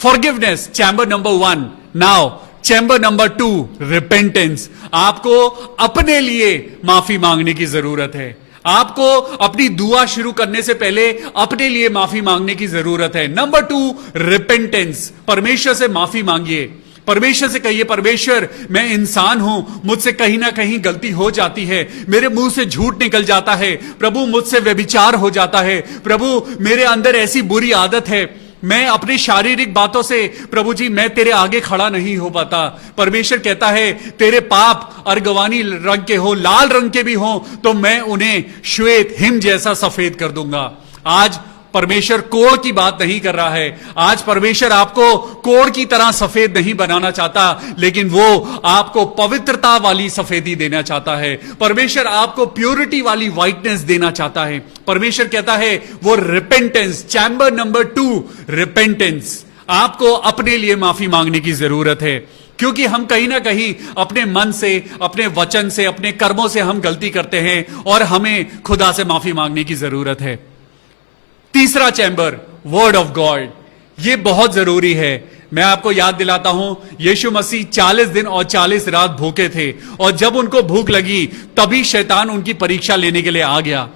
Forgiveness, chamber number 1। Now chamber number 2 repentance. आपको अपने लिए माफी मांगने की जरूरत है। आपको अपनी दुआ शुरू करने से पहले अपने लिए माफी मांगने की जरूरत है। Number 2 repentance. परमेश्वर से माफी मांगिए। परमेश्वर से कहिए, परमेश्वर मैं इंसान हूं, मुझसे कहीं ना कहीं गलती हो जाती है, मेरे मुंह से झूठ निकल जाता है, प्रभु मुझसे व्यभिचार हो जाता है, प्रभु मेरे अंदर ऐसी बुरी आदत है, मैं अपने शारीरिक बातों से प्रभु जी मैं तेरे आगे खड़ा नहीं हो पाता। परमेश्वर कहता है तेरे पाप अर्गवानी रंग के हो, लाल रंग के भी हो, तो मैं उन्हें श्वेत हिम जैसा सफेद कर दूंगा। आज परमेश्वर कोढ़ की बात नहीं कर रहा है। आज परमेश्वर आपको कोढ़ की तरह सफेद नहीं बनाना चाहता, लेकिन वो आपको पवित्रता वाली सफेदी देना चाहता है। परमेश्वर आपको प्योरिटी वाली व्हाइटनेस देना चाहता है। परमेश्वर कहता है वो रिपेंटेंस, चैम्बर नंबर 2 रिपेंटेंस। आपको अपने लिए माफी मांगने की जरूरत है, क्योंकि हम कहीं ना कहीं अपने मन से, अपने वचन से, अपने कर्मों से हम गलती करते हैं और हमें खुदा से माफी मांगने की जरूरत है। तीसरा चैम्बर वर्ड ऑफ गॉड, यह बहुत जरूरी है। मैं आपको याद दिलाता हूं, यीशु मसीह 40 दिन और 40 रात भूखे थे, और जब उनको भूख लगी तभी शैतान उनकी परीक्षा लेने के लिए आ गया।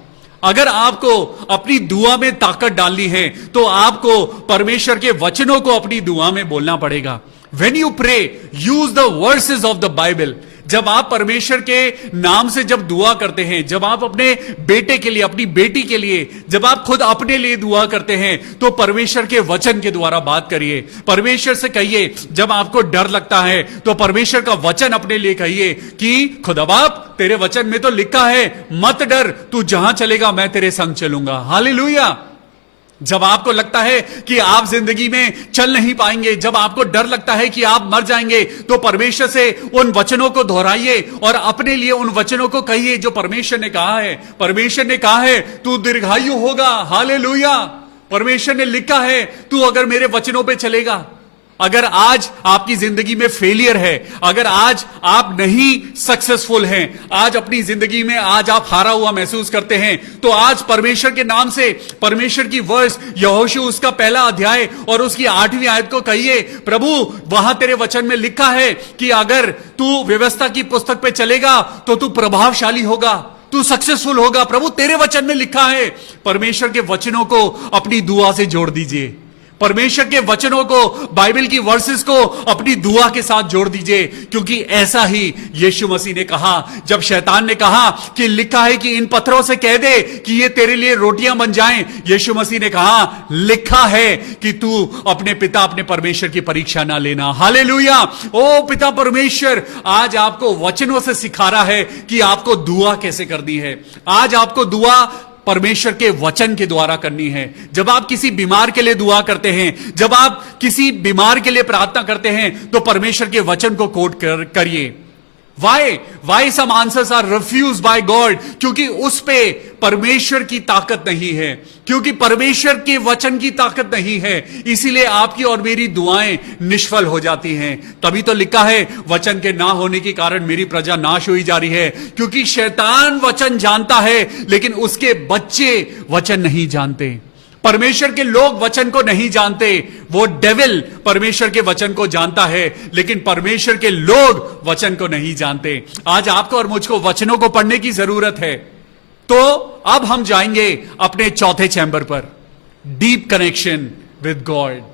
अगर आपको अपनी दुआ में ताकत डालनी है तो आपको परमेश्वर के वचनों को अपनी दुआ में बोलना पड़ेगा। When you pray, use the verses of the Bible. जब आप परमेश्वर के नाम से जब दुआ करते हैं, जब आप अपने बेटे के लिए, अपनी बेटी के लिए, जब आप खुद अपने लिए दुआ करते हैं, तो परमेश्वर के वचन के द्वारा बात करिए। परमेश्वर से कहिए। जब आपको डर लगता है तो परमेश्वर का वचन अपने लिए कहिए कि खुदा बाप तेरे वचन में तो लिखा है मत डर, तू जहां चलेगा मैं तेरे संग चलूंगा। हालेलुया। जब आपको लगता है कि आप जिंदगी में चल नहीं पाएंगे, जब आपको डर लगता है कि आप मर जाएंगे, तो परमेश्वर से उन वचनों को दोहराइए और अपने लिए उन वचनों को कहिए जो परमेश्वर ने कहा है। परमेश्वर ने कहा है तू दीर्घायु होगा। हालेलुया। परमेश्वर ने लिखा है तू अगर मेरे वचनों पे चलेगा। अगर आज आपकी जिंदगी में फेलियर है, अगर आज आप नहीं सक्सेसफुल हैं, आज अपनी जिंदगी में आज आप हारा हुआ महसूस करते हैं, तो आज परमेश्वर के नाम से परमेश्वर की वर्स यहोशू उसका पहला अध्याय और उसकी 8वीं आयत को कहिए, प्रभु वहां तेरे वचन में लिखा है कि अगर तू व्यवस्था की पुस्तक पे चलेगा तो तू प्रभावशाली होगा, तू सक्सेसफुल होगा। प्रभु तेरे वचन में लिखा है। परमेश्वर के वचनों को अपनी दुआ से जोड़ दीजिए। परमेश्वर के वचनों को, बाइबल की वर्सेस को अपनी दुआ के साथ जोड़ दीजिए, क्योंकि ऐसा ही यीशु मसीह ने कहा। जब शैतान ने कहा कि लिखा है कि इन पत्थरों से कह दे कि ये तेरे लिए रोटियां बन जाएं, यीशु मसीह ने कहा लिखा है कि तू अपने पिता, अपने परमेश्वर की परीक्षा ना लेना। हालेलुया। ओ पिता परमेश्वर आज आपको वचनों से सिखा रहा है कि आपको दुआ कैसे करनी है। आज आपको दुआ परमेश्वर के वचन के द्वारा करनी है। जब आप किसी बीमार के लिए दुआ करते हैं, जब आप किसी बीमार के लिए प्रार्थना करते हैं, तो परमेश्वर के वचन को कोट करिए। Why some answers are refused by God? क्योंकि उस पे परमेश्वर की ताकत नहीं है, क्योंकि परमेश्वर के वचन की ताकत नहीं है, इसीलिए आपकी और मेरी दुआएं निष्फल हो जाती हैं। तभी तो लिखा है वचन के ना होने के कारण मेरी प्रजा नाश हुई जा रही है, क्योंकि शैतान वचन जानता है लेकिन उसके बच्चे वचन नहीं जानते। परमेश्वर के लोग वचन को नहीं जानते, वो डेविल परमेश्वर के वचन को जानता है, लेकिन परमेश्वर के लोग वचन को नहीं जानते। आज आपको और मुझको वचनों को पढ़ने की जरूरत है। तो अब हम जाएंगे अपने चौथे चैम्बर पर, deep connection with God.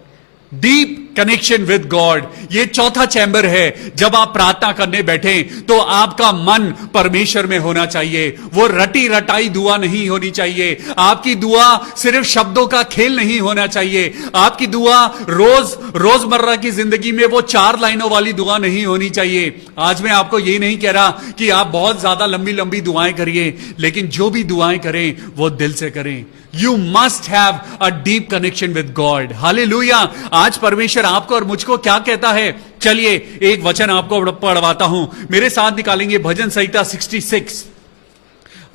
Deep connection with God, ये चौथा चैम्बर है। जब आप प्रार्थना करने बैठे तो आपका मन परमेश्वर में होना चाहिए। वो रटी रटाई दुआ नहीं होनी चाहिए। आपकी दुआ सिर्फ शब्दों का खेल नहीं होना चाहिए। आपकी दुआ रोजमर्रा की जिंदगी में वो 4 लाइनों वाली दुआ नहीं होनी चाहिए। आज मैं आपको ये नहीं कह रहा कि आप बहुत ज्यादा लंबी लंबी दुआएं करिए, लेकिन जो भी दुआएं करें वो दिल से करें। You must have a deep connection with God. Hallelujah. आज परमेश्वर आपको और मुझको क्या कहता है, चलिए एक वचन आपको पढ़वाता हूं। मेरे साथ निकालेंगे भजन संहिता 66,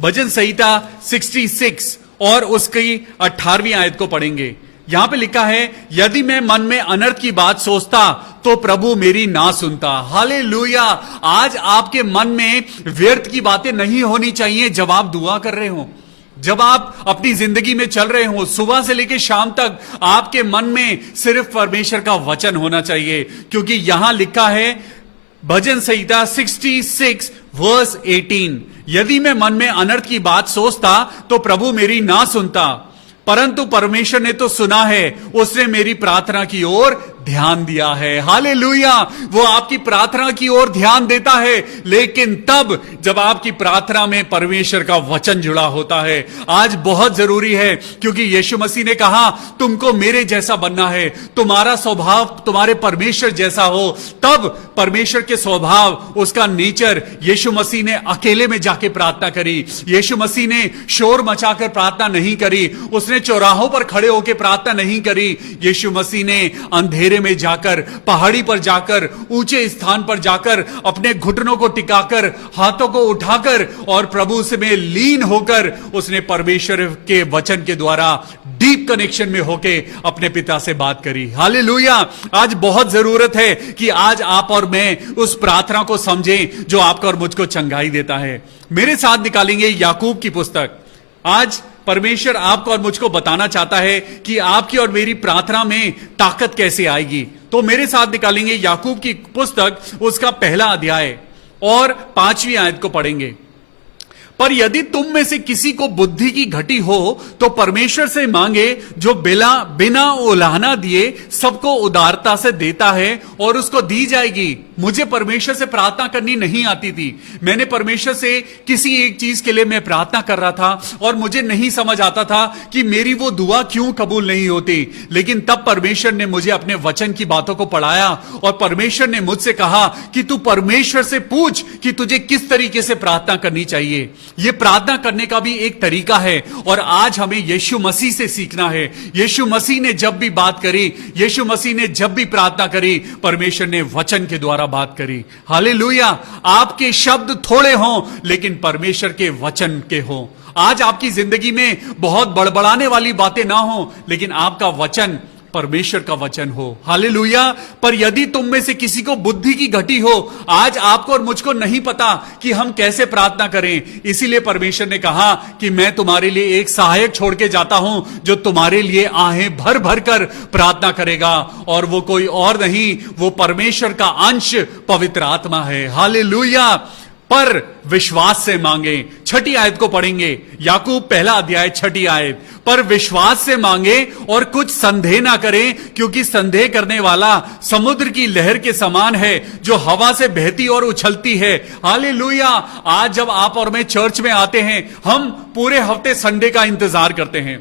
भजन संहिता 66 और उसकी 18वीं आयत को पढ़ेंगे। यहां पे लिखा है, यदि मैं मन में अनर्थ की बात सोचता तो प्रभु मेरी ना सुनता। हालेलुया। आज आपके मन में व्यर्थ की बातें नहीं होनी चाहिए। जब आप दुआ कर रहे हो, जब आप अपनी जिंदगी में चल रहे हो, सुबह से लेकर शाम तक आपके मन में सिर्फ परमेश्वर का वचन होना चाहिए, क्योंकि यहां लिखा है भजन संहिता 66 वर्स 18, यदि मैं मन में अनर्थ की बात सोचता तो प्रभु मेरी ना सुनता, परंतु परमेश्वर ने तो सुना है, उसने मेरी प्रार्थना की ओर ध्यान दिया है। हालेलुया, वो आपकी प्रार्थना की ओर ध्यान देता है, लेकिन तब जब आपकी प्रार्थना में परमेश्वर का वचन जुड़ा होता है। आज बहुत जरूरी है, क्योंकि यीशु मसीह ने कहा तुमको मेरे जैसा बनना है, तुम्हारा स्वभाव तुम्हारे परमेश्वर जैसा हो। तब परमेश्वर के स्वभाव, उसका नेचर, यीशु मसीह ने अकेले में जाके प्रार्थना करी। यीशु मसीह ने शोर मचाकर प्रार्थना नहीं करी, उसने चौराहों पर खड़े होकर प्रार्थना नहीं करी। यीशु मसीह ने अंधेरे में जाकर, पहाड़ी पर जाकर, ऊंचे स्थान पर जाकर, अपने घुटनों को टिकाकर, हाथों को उठाकर और प्रभु से में लीन होकर उसने परमेश्वर के वचन के द्वारा डीप कनेक्शन में होके अपने पिता से बात करी। हालेलुया, आज बहुत जरूरत है कि आज आप और मैं उस प्रार्थना को समझें जो आपको और मुझको चंगाई देता है। मेरे साथ निकालेंगे याकूब की पुस्तक। आज परमेश्वर आपको और मुझको बताना चाहता है कि आपकी और मेरी प्रार्थना में ताकत कैसे आएगी। तो मेरे साथ निकालेंगे याकूब की पुस्तक, उसका पहला अध्याय और 5वीं आयत को पढ़ेंगे। पर यदि तुम में से किसी को बुद्धि की घटी हो तो परमेश्वर से मांगे, जो बिना उलाहना दिए सबको उदारता से देता है और उसको दी जाएगी। मुझे परमेश्वर से प्रार्थना करनी नहीं आती थी। मैंने परमेश्वर से किसी एक चीज के लिए मैं प्रार्थना कर रहा था और मुझे नहीं समझ आता था कि मेरी वो दुआ क्यों कबूल नहीं होती। लेकिन तब परमेश्वर ने मुझे अपने वचन की बातों को पढ़ाया और परमेश्वर ने मुझसे कहा कि तू परमेश्वर से पूछ कि तुझे किस तरीके से प्रार्थना करनी चाहिए। यह प्रार्थना करने का भी एक तरीका है और आज हमें यीशु मसीह से सीखना है। यीशु मसीह ने जब भी बात करी, यीशु मसीह ने जब भी प्रार्थना करी, परमेश्वर ने वचन के द्वारा बात करी। हालेलुया, आपके शब्द थोड़े हों लेकिन परमेश्वर के वचन के हों। आज आपकी जिंदगी में बहुत बड़बड़ाने वाली बातें ना हो, लेकिन आपका वचन परमेश्वर का वचन हो। हालेलुया, पर यदि तुम में से किसी को बुद्धि की घटी हो, आज आपको और मुझको नहीं पता कि हम कैसे प्रार्थना करें, इसीलिए परमेश्वर ने कहा कि मैं तुम्हारे लिए एक सहायक छोड़ के जाता हूं जो तुम्हारे लिए आहें भर भर कर प्रार्थना करेगा, और वो कोई और नहीं, वो परमेश्वर का अंश पवित्र आत्मा है। हालेलुया, पर विश्वास से मांगे। 6ठी आयत को पढ़ेंगे, याकूब पहला अध्याय 6ठी आयत। पर विश्वास से मांगे और कुछ संदेह ना करें, क्योंकि संदेह करने वाला समुद्र की लहर के समान है जो हवा से बहती और उछलती है। हालेलुया, आज जब आप और मैं चर्च में आते हैं, हम पूरे हफ्ते संडे का इंतजार करते हैं।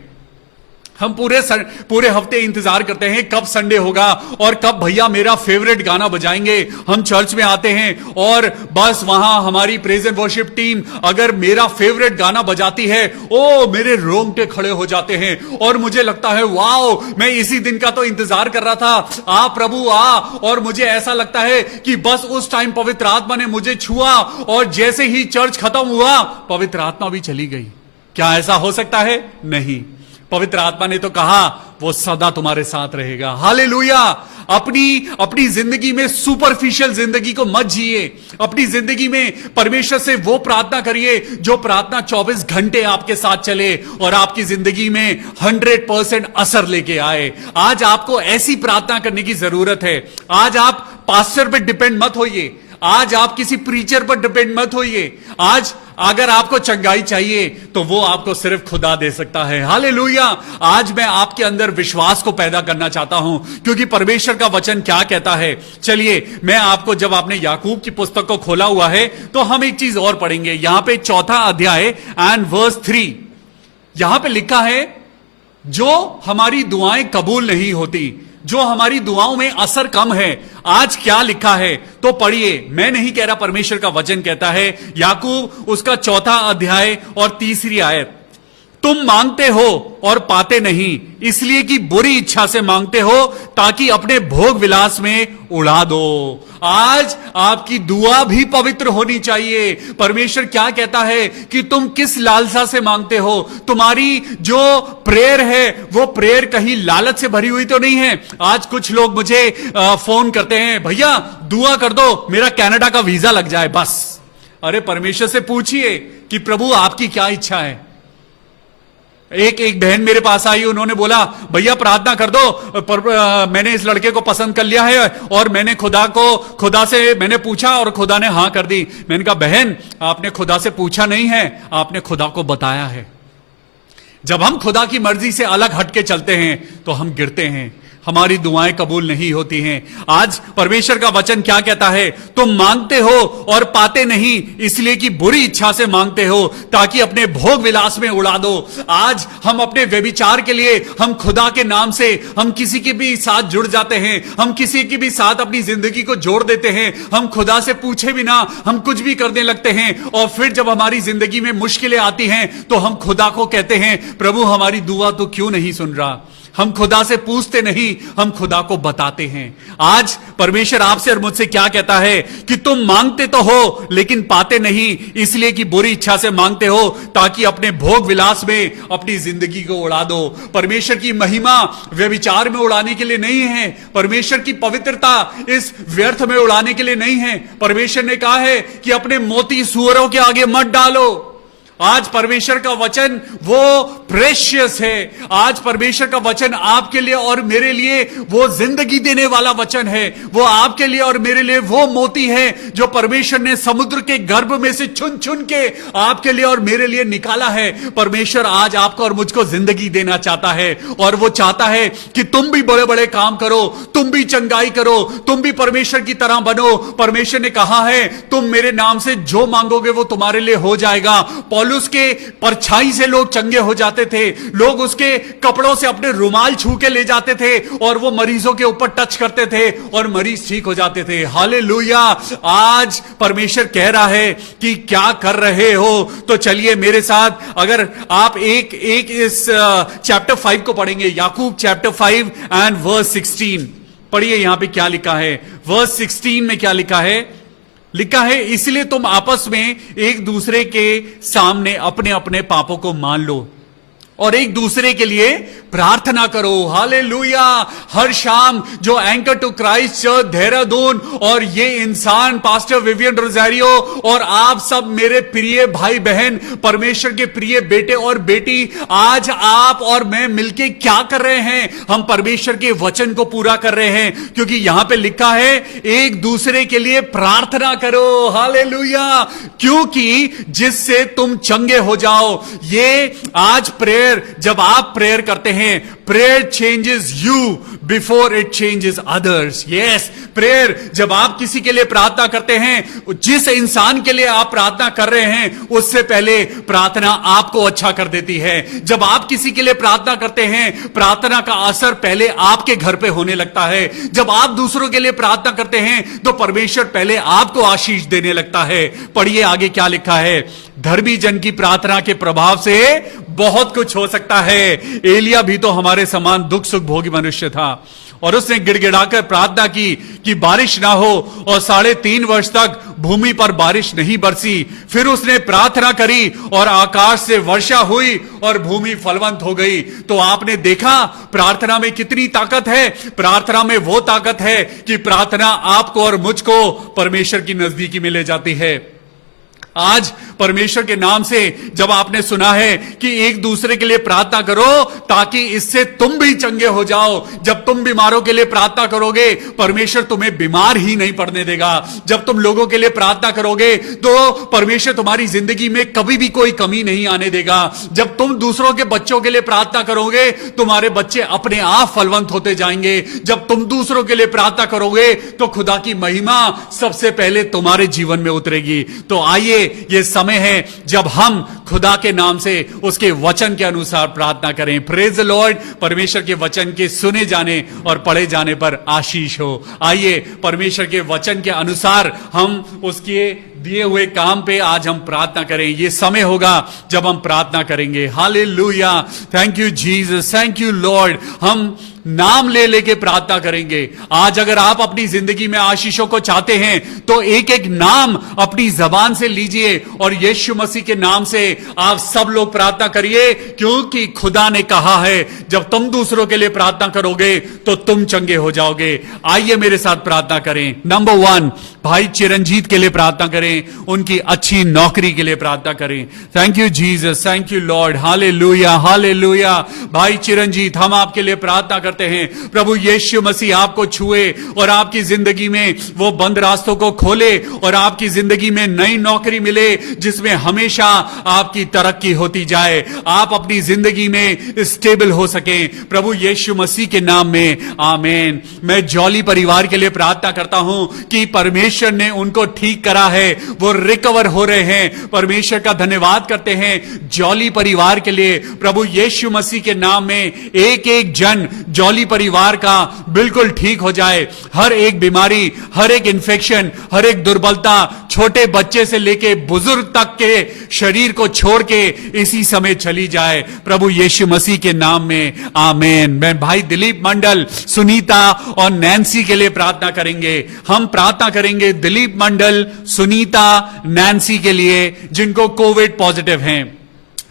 हम पूरे हफ्ते इंतजार करते हैं कब संडे होगा और कब भैया मेरा फेवरेट गाना बजाएंगे। हम चर्च में आते हैं और बस वहां हमारी प्रेज एंड वर्शिप टीम अगर मेरा फेवरेट गाना बजाती है, ओ मेरे रोंगटे खड़े हो जाते हैं और मुझे लगता है वाओ, मैं इसी दिन का तो इंतजार कर रहा था, आ प्रभु आ। और मुझे ऐसा लगता है कि बस उस टाइम पवित्र आत्मा ने मुझे छुआ और जैसे ही चर्च खत्म हुआ पवित्र आत्मा भी चली गई। क्या ऐसा हो सकता है? नहीं। पवित्र आत्मा ने तो कहा वो सदा तुम्हारे साथ रहेगा। हालेलुया, अपनी जिंदगी में सुपरफिशियल जिंदगी को मत जिए। अपनी जिंदगी में परमेश्वर से वो प्रार्थना करिए जो प्रार्थना 24 घंटे आपके साथ चले और आपकी जिंदगी में 100% असर लेके आए। आज आपको ऐसी प्रार्थना करने की जरूरत है। आज आप पास्टर पे डिपेंड मत होइए, आज आप किसी प्रीचर पर डिपेंड मत होइए। आज अगर आपको चंगाई चाहिए तो वो आपको सिर्फ खुदा दे सकता है। हालेलुया, आज मैं आपके अंदर विश्वास को पैदा करना चाहता हूं, क्योंकि परमेश्वर का वचन क्या कहता है। चलिए मैं आपको, जब आपने याकूब की पुस्तक को खोला हुआ है तो हम एक चीज और पढ़ेंगे। यहां पे 4था अध्याय एंड वर्स 3, यहां पे लिखा है जो हमारी दुआएं कबूल नहीं होती, जो हमारी दुआओं में असर कम है। आज क्या लिखा है तो पढ़िए। मैं नहीं कह रहा, परमेश्वर का वचन कहता है, याकूब उसका 4था अध्याय और 3री आयत। तुम मांगते हो और पाते नहीं, इसलिए कि बुरी इच्छा से मांगते हो ताकि अपने भोग विलास में उड़ा दो। आज आपकी दुआ भी पवित्र होनी चाहिए। परमेश्वर क्या कहता है कि तुम किस लालसा से मांगते हो। तुम्हारी जो प्रेयर है वो प्रेयर कहीं लालच से भरी हुई तो नहीं है। आज कुछ लोग मुझे फोन करते हैं, भैया दुआ कर दो मेरा कनाडा का वीजा लग जाए बस। अरे परमेश्वर से पूछिए कि प्रभु आपकी क्या इच्छा है। एक बहन मेरे पास आई, उन्होंने बोला भैया प्रार्थना कर दो, मैंने इस लड़के को पसंद कर लिया है और मैंने खुदा से मैंने पूछा और खुदा ने हां कर दी। मैंने कहा बहन आपने खुदा से पूछा नहीं है, आपने खुदा को बताया है। जब हम खुदा की मर्जी से अलग हटके चलते हैं तो हम गिरते हैं। हमारी दुआएं कबूल नहीं होती हैं। आज परमेश्वर का वचन क्या कहता है? तुम मांगते हो और पाते नहीं, इसलिए कि बुरी इच्छा से मांगते हो ताकि अपने भोग विलास में उड़ा दो। आज हम अपने व्यभिचार के लिए, हम खुदा के नाम से हम किसी के भी साथ जुड़ जाते हैं, हम किसी के भी साथ अपनी जिंदगी को जोड़ देते हैं, हम खुदा से पूछे बिना हम कुछ भी करने लगते हैं। और फिर जब हमारी जिंदगी में मुश्किलें आती हैं तो हम खुदा को कहते हैं, प्रभु हमारी दुआ तो क्यों नहीं सुन रहा? हम खुदा से पूछते नहीं, हम खुदा को बताते हैं। आज परमेश्वर आपसे और मुझसे क्या कहता है कि तुम मांगते तो हो लेकिन पाते नहीं, इसलिए कि बुरी इच्छा से मांगते हो ताकि अपने भोग विलास में अपनी जिंदगी को उड़ा दो। परमेश्वर की महिमा व्यभिचार में उड़ाने के लिए नहीं है, परमेश्वर की पवित्रता इस व्यर्थ में उड़ाने के लिए नहीं है। परमेश्वर ने कहा है कि अपने मोती सूअरों के आगे मत डालो। आज परमेश्वर का वचन वो प्रेशियस है। आज परमेश्वर का वचन आपके लिए और मेरे लिए वो जिंदगी देने वाला वचन है। वो आपके लिए और मेरे लिए वो मोती है जो परमेश्वर ने समुद्र के गर्भ में से चुन चुन के आपके लिए और मेरे लिए निकाला है। परमेश्वर आज आपको और मुझको जिंदगी देना चाहता है और वो चाहता है कि तुम भी बड़े बड़े काम करो, तुम भी चंगाई करो, तुम भी परमेश्वर की तरह बनो। परमेश्वर ने कहा है तुम मेरे नाम से जो मांगोगे वो तुम्हारे लिए हो जाएगा। उसके परछाई से लोग चंगे हो जाते थे, लोग उसके कपड़ों से अपने रुमाल छू के ले जाते थे और वो मरीजों के ऊपर टच करते थे और मरीज ठीक हो जाते थे। हालेलुया। आज परमेश्वर कह रहा है कि क्या कर रहे हो? तो चलिए मेरे साथ, अगर आप एक इस चैप्टर 5 को पढ़ेंगे, याकूब चैप्टर 5 एंड वर्स 16 पढ़िए। यहां पे क्या लिखा है? वर्स 16 में क्या लिखा है? लिखा है, इसलिए तुम आपस में एक दूसरे के सामने अपने अपने पापों को मान लो और एक दूसरे के लिए प्रार्थना करो। हालेलुया। हर शाम जो anchor to Christ Church Dehradun और ये इंसान पास्टर विवियन रोजारियो और आप सब मेरे प्रिय भाई बहन, परमेश्वर के प्रिय बेटे और बेटी, आज आप और मैं मिलके क्या कर रहे हैं? हम परमेश्वर के वचन को पूरा कर रहे हैं, क्योंकि यहां पे लिखा है एक दूसरे के लिए प्रार्थना करो। हालेलुया। क्योंकि जिससे तुम चंगे हो जाओ। ये आज प्रेयर, जब आप प्रेयर करते हैं, prayer changes you before it changes others. Yes, prayer जब आप किसी के लिए प्रार्थना करते हैं, जिस इंसान के लिए आप प्रार्थना कर रहे हैं उससे पहले प्रार्थना आपको अच्छा कर देती है। जब आप किसी के लिए प्रार्थना करते हैं, प्रार्थना का असर पहले आपके घर पे होने लगता है। जब आप दूसरों के लिए प्रार्थना करते हैं तो परमेश्वर पहले आपको आशीष देने लगता है। पढ़िए आगे क्या लिखा है? धर्मी जन की प्रार्थना के प्रभाव से बहुत कुछ हो सकता है। एलिया भी तो हमारे समान दुख सुख भोगी मनुष्य था और उसने गिड़गिड़ाकर प्रार्थना की कि बारिश ना हो, और 3.5 वर्ष तक भूमि पर बारिश नहीं बरसी। फिर उसने प्रार्थना करी और आकाश से वर्षा हुई और भूमि फलवंत हो गई। तो आपने देखा प्रार्थना में कितनी ताकत है। प्रार्थना में वो ताकत है कि प्रार्थना आपको और मुझको परमेश्वर की नजदीकी में ले जाती है। आज परमेश्वर के नाम से जब आपने सुना है कि एक दूसरे के लिए प्रार्थना करो ताकि इससे तुम भी चंगे हो जाओ। जब तुम बीमारों के लिए प्रार्थना करोगे, परमेश्वर तुम्हें बीमार ही नहीं पड़ने देगा। जब तुम लोगों के लिए प्रार्थना करोगे तो परमेश्वर तुम्हारी जिंदगी में कभी भी कोई कमी नहीं आने देगा। जब तुम दूसरों के बच्चों के लिए प्रार्थना करोगे, तुम्हारे बच्चे अपने आप फलवंत होते जाएंगे। जब तुम दूसरों के लिए प्रार्थना करोगे तो खुदा की महिमा सबसे पहले तुम्हारे जीवन में उतरेगी। तो आइए, ये समय है जब हम खुदा के नाम से, उसके वचन के अनुसार प्रार्थना करें। Praise the Lord. परमेश्वर के वचन के सुने जाने और पढ़े जाने पर आशीष हो। आइए परमेश्वर के वचन के अनुसार हम उसके दिए हुए काम पे आज हम प्रार्थना करें। ये समय होगा जब हम प्रार्थना करेंगे। Hallelujah. Thank you Jesus, thank you Lord. हम नाम ले लेके प्रार्थना करेंगे। आज अगर आप अपनी जिंदगी में आशीषों को चाहते हैं तो एक एक नाम अपनी जबान से लीजिए और यीशु मसीह के नाम से आप सब लोग प्रार्थना करिए, क्योंकि खुदा ने कहा है जब तुम दूसरों के लिए प्रार्थना करोगे तो तुम चंगे हो जाओगे। आइए मेरे साथ प्रार्थना करें। नंबर 1, भाई चिरंजीत के लिए प्रार्थना करें, उनकी अच्छी नौकरी के लिए प्रार्थना करें। Thank you Jesus, thank you Lord, hallelujah hallelujah. भाई चिरंजीत, हम आपके लिए प्रार्थना करते हैं, प्रभु यीशु मसीह आपको छुए और आपकी जिंदगी में वो बंद रास्तों को खोले और आपकी जिंदगी में नई नौकरी मिले जिसमें हमेशा आपकी तरक्की होती जाए, आप अपनी जिंदगी में स्टेबल हो सके, प्रभु यीशु मसीह के नाम में, आमीन। मैं जॉली परिवार के लिए प्रार्थना करता हूं कि परमेश्वर ने उनको ठीक करा है, वो रिकवर हो रहे हैं। परमेश्वर का धन्यवाद करते हैं जॉली परिवार के लिए, प्रभु यीशु मसीह के नाम में एक एक जन जॉली परिवार का बिल्कुल ठीक हो जाए। हर एक बीमारी, हर एक इंफेक्शन, हर एक दुर्बलता, छोटे बच्चे से लेके बुजुर्ग तक के शरीर को छोड़ के इसी समय चली जाए, प्रभु यीशु मसीह के नाम में, आमीन। मैं भाई दिलीप मंडल, सुनीता और नैन्सी के लिए प्रार्थना करेंगे। हम प्रार्थना करेंगे दिलीप मंडल, सुनीता, नैन्सी के लिए जिनको कोविड पॉजिटिव हैं।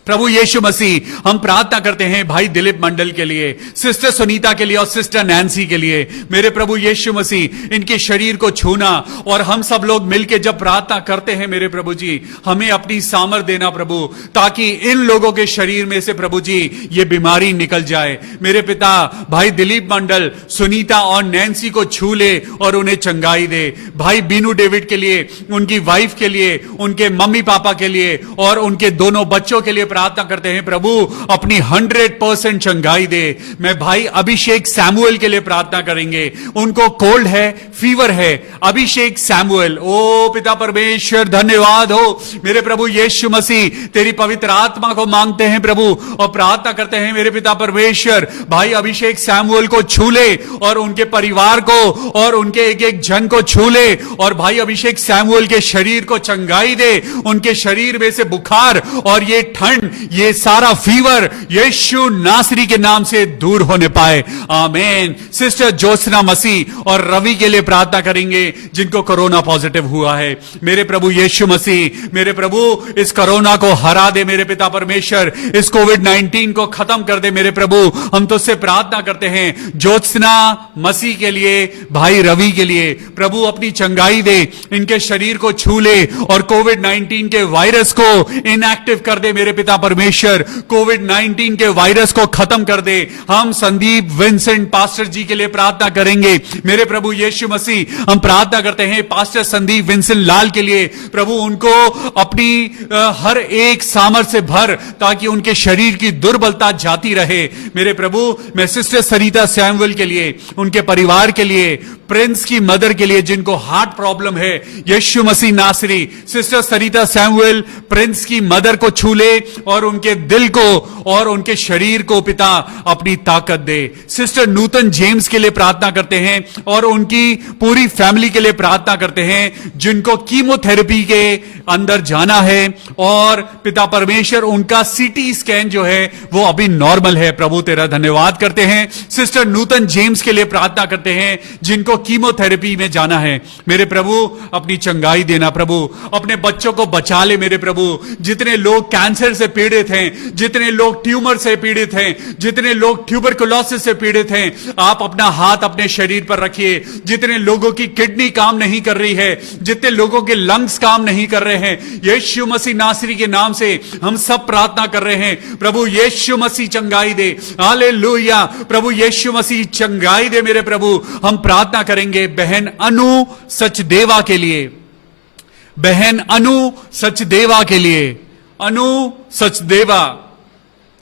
प्रभु यीशु मसीह, हम प्रार्थना करते हैं भाई दिलीप मंडल के लिए, सिस्टर सुनीता के लिए और सिस्टर नैन्सी के लिए। मेरे प्रभु यीशु मसीह, इनके शरीर को छूना, और हम सब लोग मिलकर जब प्रार्थना करते हैं मेरे प्रभु जी, हमें अपनी सामर्थ देना प्रभु, ताकि इन लोगों के शरीर में से प्रभु जी ये बीमारी निकल जाए। मेरे पिता भाई दिलीप मंडल, सुनीता और नैन्सी को छू ले और उन्हें चंगाई दे। भाई बीनू डेविड के लिए, उनकी वाइफ के लिए, उनके मम्मी पापा के लिए और उनके दोनों बच्चों के लिए प्रार्थना करते हैं, प्रभु अपनी 100% चंगाई दे। मैं भाई अभिषेक सैमुअल के लिए प्रार्थना करेंगे, उनको कोल्ड है, फीवर है। अभिषेक सैमुअल, ओ पिता परमेश्वर धन्यवाद हो मेरे प्रभु यीशु मसीह, तेरी पवित्र आत्मा को मांगते हैं प्रभु और प्रार्थना करते हैं मेरे पिता परमेश्वर, भाई अभिषेक सैमुअल को छू ले और उनके परिवार को और उनके एक एक जन को छू ले, और भाई अभिषेक सैमुअल के शरीर को चंगाई दे, उनके शरीर में से बुखार और ये ठंड, ये सारा फीवर यीशु नासरी के नाम से दूर होने पाए, आमीन। सिस्टर ज्योत्सना मसीह और रवि के लिए प्रार्थना करेंगे जिनको कोरोना पॉजिटिव हुआ है। मेरे प्रभु यीशु मसीह, मेरे प्रभु इस कोरोना को हरा दे मेरे पिता परमेश्वर, इस कोविड-19 को खत्म कर दे मेरे प्रभु। हम तो उससे प्रार्थना करते हैं ज्योत्सना मसीह के लिए, भाई रवि के लिए, प्रभु अपनी चंगाई दे, इनके शरीर को छू ले और कोविड-19 के वायरस को इनएक्टिव कर दे मेरे पिता परमेश्वर, कोविड-19 के वायरस को खत्म कर दे। हम संदीप विंसेंट पास्टर जी के लिए प्रार्थना करेंगे मेरे प्रभु यीशु मसीह। हम प्रार्थना करते हैं पास्टर संदीप विंसेंट लाल के लिए, प्रभु उनको अपनी हर एक सामर्थ्य से भर, ताकि उनके शरीर की दुर्बलता जाती रहे मेरे प्रभु। मैं सिस्टर सरिता सैमुअल के लिए, उनके परिवार के लिए, प्रिंस की मदर के लिए जिनको हार्ट प्रॉब्लम है, यीशु मसीह नासरी, सिस्टर सरिता सैमुअल प्रिंस की मदर को छू ले और उनके दिल को और उनके शरीर को पिता अपनी ताकत दे। सिस्टर नूतन जेम्स के लिए प्रार्थना करते हैं और उनकी पूरी फैमिली के लिए प्रार्थना करते हैं जिनको कीमोथेरेपी के अंदर जाना है, और पिता परमेश्वर उनका सीटी स्कैन जो है वो अभी नॉर्मल है। प्रभु तेरा धन्यवाद करते हैं। सिस्टर नूतन जेम्स के लिए प्रार्थना करते हैं जिनको कीमोथेरेपी में जाना है। मेरे प्रभु अपनी चंगाई देना प्रभु, अपने बच्चों को बचा ले मेरे प्रभु। जितने लोग कैंसर से पीड़ित हैं, जितने लोग ट्यूमर से पीड़ित हैं, जितने लोग ट्यूबरकुलोसिस से पीड़ित हैं, आप अपना हाथ अपने शरीर पर रखिए। जितने लोगों की किडनी काम नहीं कर रही है, जितने लोगों के लंग्स काम नहीं कर रहे हैं, यीशु मसीह नासरी के नाम से हम सब प्रार्थना कर रहे हैं, प्रभु यीशु मसीह चंगाई दे। हालेलुया, प्रभु यीशु मसीह चंगाई दे मेरे प्रभु। हम प्रार्थना करेंगे बहन अनु सचदेवा के लिए, बहन अनु सचदेवा के लिए, अनु सचदेवा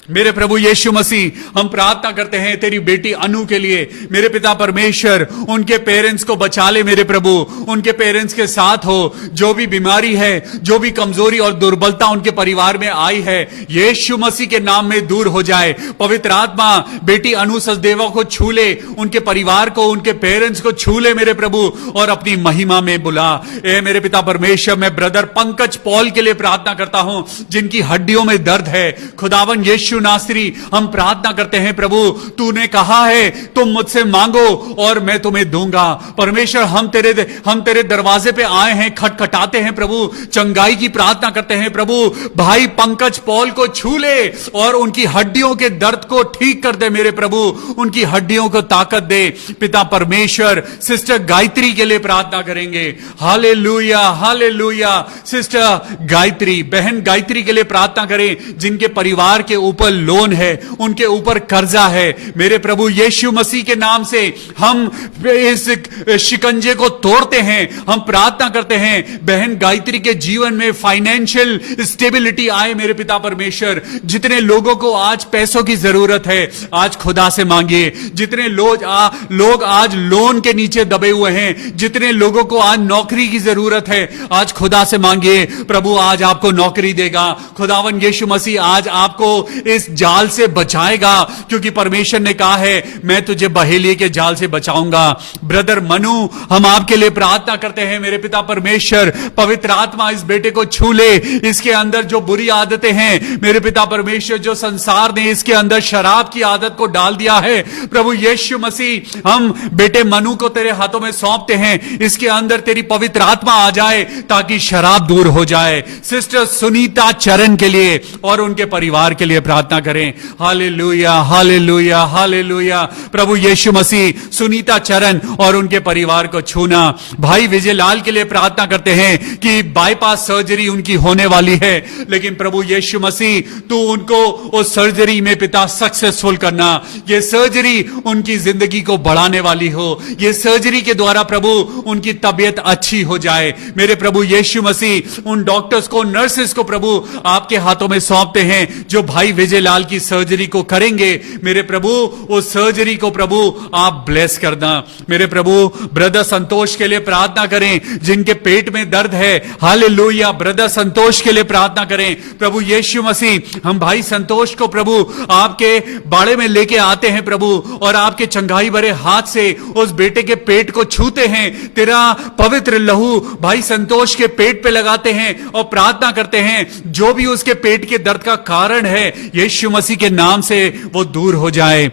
मेरे प्रभु यीशु मसीह। हम प्रार्थना करते हैं तेरी बेटी अनु के लिए मेरे पिता परमेश्वर, उनके पेरेंट्स को बचा ले मेरे प्रभु, उनके पेरेंट्स के साथ हो। जो भी बीमारी है, जो भी कमजोरी और दुर्बलता उनके परिवार में आई है, यीशु मसीह के नाम में दूर हो जाए। पवित्र आत्मा बेटी अनु सचदेवा को छू ले, उनके परिवार को, उनके पेरेंट्स को छू ले मेरे प्रभु और अपनी महिमा में बुला। ए मेरे पिता परमेश्वर, मैं ब्रदर पंकज पॉल के लिए प्रार्थना करता हूं जिनकी हड्डियों में दर्द है। खुदावन यीशु यीशु नासरी हम प्रार्थना करते हैं प्रभु, तूने कहा है तुम मुझसे मांगो और मैं तुम्हें दूंगा। परमेश्वर हम तेरे दरवाजे पे आए हैं, खटखटाते हैं प्रभु, चंगाई की प्रार्थना करते हैं प्रभु। भाई पंकज पॉल को छू ले और उनकी हड्डियों के दर्द को ठीक कर दे मेरे प्रभु, उनकी हड्डियों को ताकत दे पिता परमेश्वर। सिस्टर गायत्री के लिए प्रार्थना करेंगे। Hallelujah hallelujah. सिस्टर गायत्री, बहन गायत्री के लिए प्रार्थना करें जिनके परिवार के ऊपर लोन है, उनके ऊपर कर्जा है। मेरे प्रभु यीशु मसीह के नाम से हम इस शिकंजे को तोड़ते हैं। हम प्रार्थना करते हैं बहन गायत्री के जीवन में फाइनेंशियल स्टेबिलिटी आए मेरे पिता परमेश्वर। जितने लोगों को आज पैसों की जरूरत है आज खुदा से मांगिए। जितने लोग आज लोन के नीचे दबे हुए हैं, जितने लोगों को आज नौकरी की जरूरत है आज खुदा से मांगिए। प्रभु आज आपको नौकरी देगा। खुदावन यीशु मसीह आज आपको इस जाल से बचाएगा, क्योंकि परमेश्वर ने कहा है मैं तुझे बहेलिए के जाल से बचाऊंगा। ब्रदर मनु, हम आपके लिए प्रार्थना करते हैं मेरे पिता परमेश्वर। पवित्र आत्मा इस बेटे को छू ले। इसके अंदर जो बुरी आदतें हैं मेरे पिता परमेश्वर, जो संसार ने इसके अंदर शराब की आदत को डाल दिया है, प्रभु यीशु मसीह हम बेटे मनु को तेरे हाथों में सौंपते हैं। इसके अंदर तेरी पवित्र आत्मा आ जाए ताकि शराब दूर हो जाए। सिस्टर सुनीता चरण के लिए और उनके परिवार के लिए प्रार्थना करें। Hallelujah hallelujah hallelujah. प्रभु यीशु मसीह सुनीता चरण और उनके परिवार को छूना। भाई विजय लाल के लिए प्रार्थना करते हैं कि बाईपास सर्जरी उनकी होने वाली है, लेकिन प्रभु यीशु मसीह तू उनको उस सर्जरी में पिता सक्सेसफुल करना। ये सर्जरी उनकी जिंदगी को बढ़ाने वाली हो। ये सर्जरी के द्वारा प्रभु उनकी तबीयत अच्छी हो जाए। मेरे प्रभु यीशु मसीह उन डॉक्टर्स को, नर्सेस को प्रभु आपके हाथों में सौंपते हैं जो भाई विजय लाल की सर्जरी को करेंगे। मेरे प्रभु उस सर्जरी को प्रभु आप ब्लेस करना। मेरे प्रभु ब्रदर संतोष के लिए प्रार्थना करें जिनके पेट में दर्द है। हालेलुया। ब्रदर संतोष के लिए प्रार्थना करें। प्रभु यीशु मसीह हम भाई संतोष को प्रभु आपके बाड़े में लेके आते हैं प्रभु, और आपके चंगाई भरे हाथ से उस बेटे के पेट को छूते हैं। तेरा पवित्र लहू भाई संतोष के पेट पे लगाते हैं और प्रार्थना करते हैं जो भी उसके पेट के दर्द का कारण है यीशु मसीह के नाम से वो दूर हो जाए।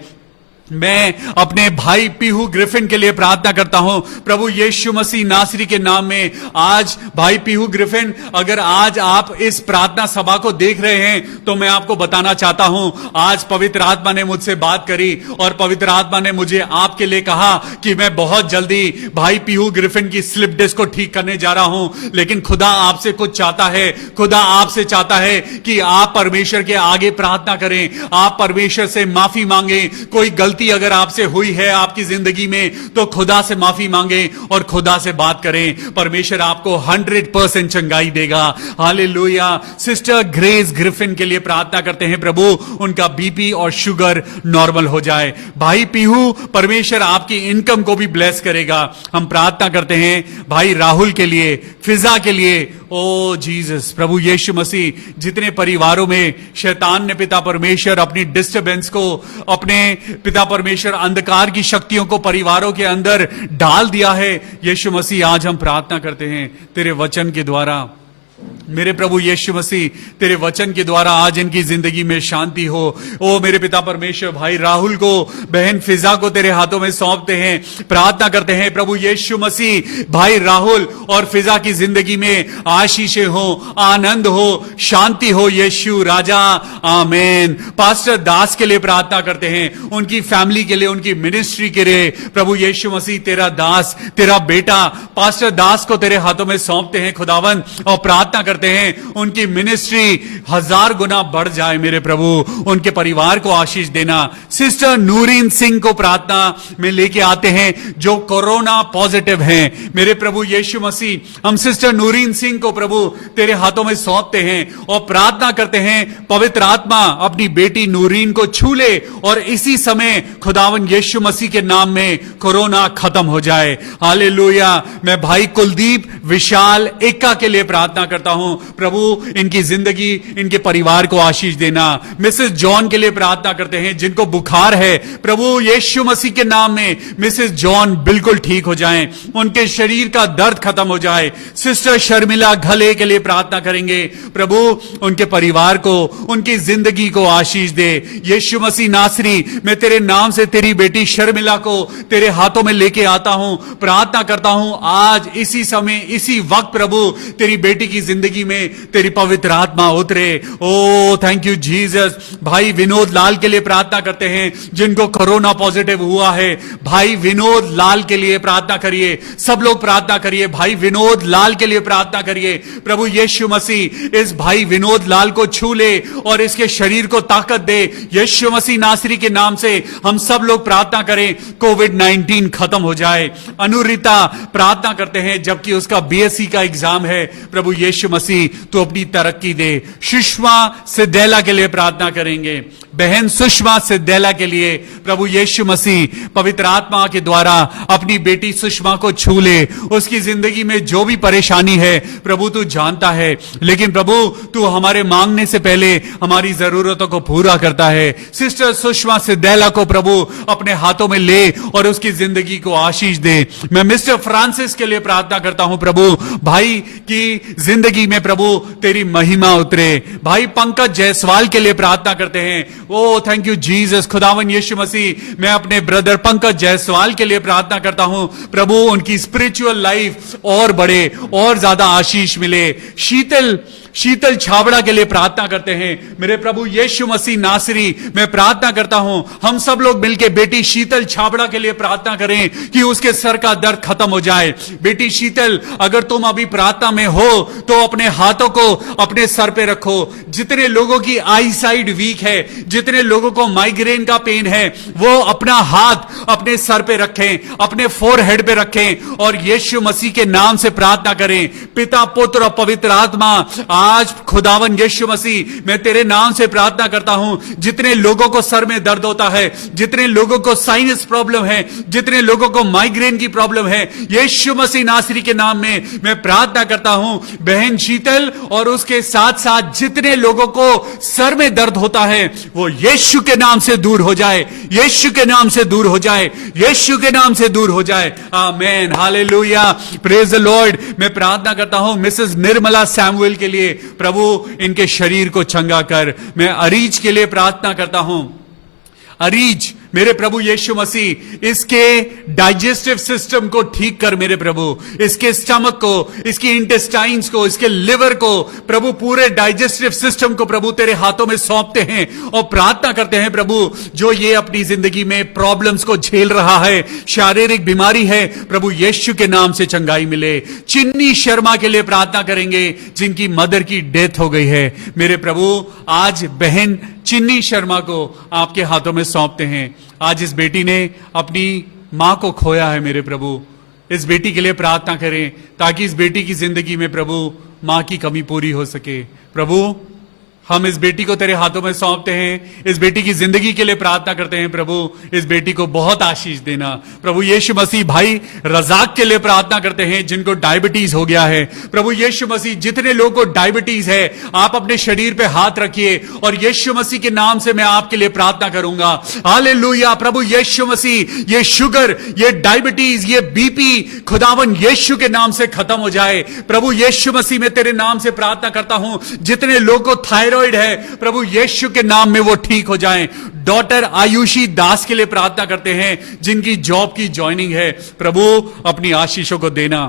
मैं अपने भाई पीहू ग्रिफिन के लिए प्रार्थना करता हूं प्रभु यीशु मसीह नासरी के नाम में। आज भाई पीहू ग्रिफिन, अगर आज आप इस प्रार्थना सभा को देख रहे हैं तो मैं आपको बताना चाहता हूं, आज पवित्र आत्मा ने मुझसे बात करी और पवित्र आत्मा ने मुझे आपके लिए कहा कि मैं बहुत जल्दी भाई पीहू ग्रिफिन की स्लिप डिस्क को ठीक करने जा रहा हूं। लेकिन खुदा आपसे कुछ चाहता है। खुदा आपसे चाहता है कि आप परमेश्वर के आगे प्रार्थना करें, आप परमेश्वर से माफी मांगे। कोई गलती अगर आपसे हुई है आपकी जिंदगी में तो खुदा से माफी मांगे और खुदा से बात करें। परमेश्वर आपको 100% चंगाई देगा। हालेलुया। सिस्टर ग्रेस ग्रिफिन के लिए प्रार्थना करते हैं प्रभु उनका बीपी और शुगर नॉर्मल हो जाए। भाई पीहू, परमेश्वर आपकी इनकम को भी ब्लेस करेगा। हम प्रार्थना करते हैं भाई राहुल के लिए, फिजा के लिए। ओ जीसस, प्रभु यीशु मसीह, जितने परिवारों में शैतान ने पिता परमेश्वर अपनी डिस्टर्बेंस को, अपने पिता परमेश्वर अंधकार की शक्तियों को परिवारों के अंदर डाल दिया है, यीशु मसीह आज हम प्रार्थना करते हैं तेरे वचन के द्वारा। मेरे प्रभु यीशु मसीह, तेरे वचन के द्वारा आज इनकी जिंदगी में शांति हो। ओ मेरे पिता परमेश्वर, भाई राहुल को, बहन फिजा को तेरे हाथों में सौंपते हैं। प्रार्थना करते हैं प्रभु यीशु मसीह भाई राहुल और फिजा की जिंदगी में आशीषें हो, आनंद हो, शांति हो। यीशु राजा, आमीन। पास्टर दास के लिए प्रार्थना करते हैं, उनकी फैमिली के लिए, उनकी मिनिस्ट्री के लिए। प्रभु यीशु मसीह, तेरा दास, तेरा बेटा पास्टर दास को तेरे हाथों में सौंपते हैं खुदावन, और प्रार्थना करते हैं उनकी मिनिस्ट्री 1000 गुना बढ़ जाए। मेरे प्रभु उनके परिवार को आशीष देना। सिस्टर नूरीन सिंह को प्रार्थना में लेके आते हैं जो कोरोना पॉजिटिव हैं। मेरे प्रभु यीशु मसीह, हम सिस्टर नूरीन सिंह को प्रभु तेरे हाथों में सौंपते हैं और प्रार्थना करते हैं पवित्र आत्मा अपनी बेटी नूरीन को छू ले और इसी समय खुदावन यीशु मसीह के नाम में कोरोना खत्म हो जाए। हालेलुया। मैं भाई कुलदीप विशाल एक्का के लिए प्रार्थना करता हूं प्रभु इनकी जिंदगी, इनके परिवार को आशीष देना। मिसेस जॉन के लिए प्रार्थना करते हैं जिनको बुखार है, प्रभु यीशु मसीह के नाम में मिसेस जॉन बिल्कुल ठीक हो जाएं, उनके शरीर का दर्द खत्म हो जाए। सिस्टर शर्मिला घले के लिए प्रार्थना करेंगे, प्रभु उनके परिवार को, उनकी जिंदगी को आशीष दे। यीशु मसीह नासरी, मैं तेरे नाम से तेरी बेटी शर्मिला को तेरे हाथों में लेके आता हूं, प्रार्थना करता हूं आज इसी समय इसी वक्त प्रभु तेरी बेटी की जिंदगी में तेरी पवित्र आत्मा उतरे। ओ थैंक यू जीसस। भाई विनोद लाल के लिए प्रार्थना करते हैं जिनको कोरोना पॉजिटिव हुआ है, भाई विनोद लाल के लिए प्रार्थना करिए, सब लोग प्रार्थना करिए, भाई विनोद लाल के लिए प्रार्थना करिए। प्रभु यीशु मसीह इस भाई विनोद लाल को छू ले और इसके शरीर को ताकत दे। यीशु मसीह नासरी के नाम से हम सब लोग प्रार्थना करें, कोविड-19 खत्म हो जाए। अनुरिता प्रार्थना करते हैं जबकि उसका बीएससी का एग्जाम है, प्रभु यीशु मसीह तू अपनी तरक्की दे। सुषमा सिद्धेला के लिए प्रार्थना करेंगे, बहन सुषमा सिद्धेला के लिए प्रभु यीशु मसीह पवित्र आत्मा के द्वारा अपनी बेटी सुषमा को छू ले। उसकी जिंदगी में जो भी परेशानी है प्रभु तू जानता है, लेकिन प्रभु तू हमारे मांगने से पहले हमारी जरूरतों को पूरा करता है। सिस्टर सुषमा सिद्धेला को प्रभु अपने हाथों में ले और उसकी जिंदगी को आशीष दे। मैं मिस्टर फ्रांसिस के लिए प्रार्थना करता हूं, प्रभु भाई की जिंदगी में प्रभु तेरी महिमा उतरे। भाई पंकज जायसवाल के लिए प्रार्थना करते हैं, ओ थैंक यू जीसस। खुदावन यीशु मसीह, मैं अपने ब्रदर पंकज जायसवाल के लिए प्रार्थना करता हूं, प्रभु उनकी स्पिरिचुअल लाइफ और बढ़े और ज्यादा आशीष मिले। शीतल छाबड़ा के लिए प्रार्थना करते हैं, मेरे प्रभु यीशु मसीह नासरी, मैं प्रार्थना करता हूं हम सब लोग मिलकर बेटी शीतल छाबड़ा के लिए प्रार्थना करें कि उसके सर का दर्द खत्म हो जाए। बेटी शीतल, अगर तुम अभी प्रार्थना में हो तो अपने हाथों को अपने सर पे रखो। जितने लोगों की आई साइड वीक है, जितने लोगों को माइग्रेन का पेन है, वो अपना हाथ अपने सर पे रखें, अपने फोरहेड पे रखें और यीशु मसीह के नाम से प्रार्थना करें। पिता, पुत्र और पवित्र आत्मा, आज खुदावन यीशु मसीह, मैं तेरे नाम से प्रार्थना करता हूं, जितने लोगों को सर में दर्द होता है, जितने लोगों को साइनस प्रॉब्लम है, जितने लोगों को माइग्रेन की प्रॉब्लम है, यीशु मसीह नासरी के नाम में मैं प्रार्थना करता हूं बहन शीतल और उसके साथ साथ जितने लोगों को सर में दर्द होता है वो यीशु के नाम से दूर हो जाए, यीशु के नाम से दूर हो जाए, यीशु के नाम से दूर हो जाए। आमेन, हालेलुया, प्रेज द लॉर्ड। मैं प्रार्थना करता हूं मिसेस निर्मला सैमुअल के लिए, प्रभु इनके शरीर को चंगा कर। मैं अरीज के लिए प्रार्थना करता हूं, अरीज मेरे प्रभु यीशु मसीह, इसके डाइजेस्टिव सिस्टम को ठीक कर मेरे प्रभु, इसके स्टमक को, इसकी इंटेस्टाइन्स को, इसके लिवर को, प्रभु पूरे डाइजेस्टिव सिस्टम को प्रभु तेरे हाथों में सौंपते हैं और प्रार्थना करते हैं प्रभु जो ये अपनी जिंदगी में प्रॉब्लम्स को झेल रहा है, शारीरिक बीमारी है, प्रभु यीशु के नाम से चंगाई मिले। चिन्नी शर्मा के लिए प्रार्थना करेंगे जिनकी मदर की डेथ हो गई है, मेरे प्रभु आज बहन चिन्नी शर्मा को आपके हाथों में सौंपते हैं। आज इस बेटी ने अपनी मां को खोया है मेरे प्रभु, इस बेटी के लिए प्रार्थना करें ताकि इस बेटी की जिंदगी में प्रभु मां की कमी पूरी हो सके। प्रभु हम इस बेटी को तेरे हाथों में सौंपते हैं, इस बेटी की जिंदगी के लिए प्रार्थना करते हैं प्रभु, इस बेटी को बहुत आशीष देना। प्रभु यीशु मसीह भाई रजाक के लिए प्रार्थना करते हैं जिनको डायबिटीज हो गया है, प्रभु यीशु मसीह जितने लोगों को डायबिटीज है आप अपने शरीर पे हाथ रखिए और यीशु मसीह के नाम से मैं आपके लिए प्रार्थना करूंगा। हालेलुया, प्रभु यीशु मसीह ये शुगर, ये डायबिटीज, ये बीपी खुदावन यीशु के नाम से खत्म हो जाए। प्रभु यीशु मसीह मैं तेरे नाम से प्रार्थना करता हूं जितने लोगों को थायराइड है प्रभु यीशु के नाम में वो ठीक हो जाएं। डॉक्टर आयुषी दास के लिए प्रार्थना करते हैं जिनकी जॉब की ज्वाइनिंग है, प्रभु अपनी आशीषों को देना।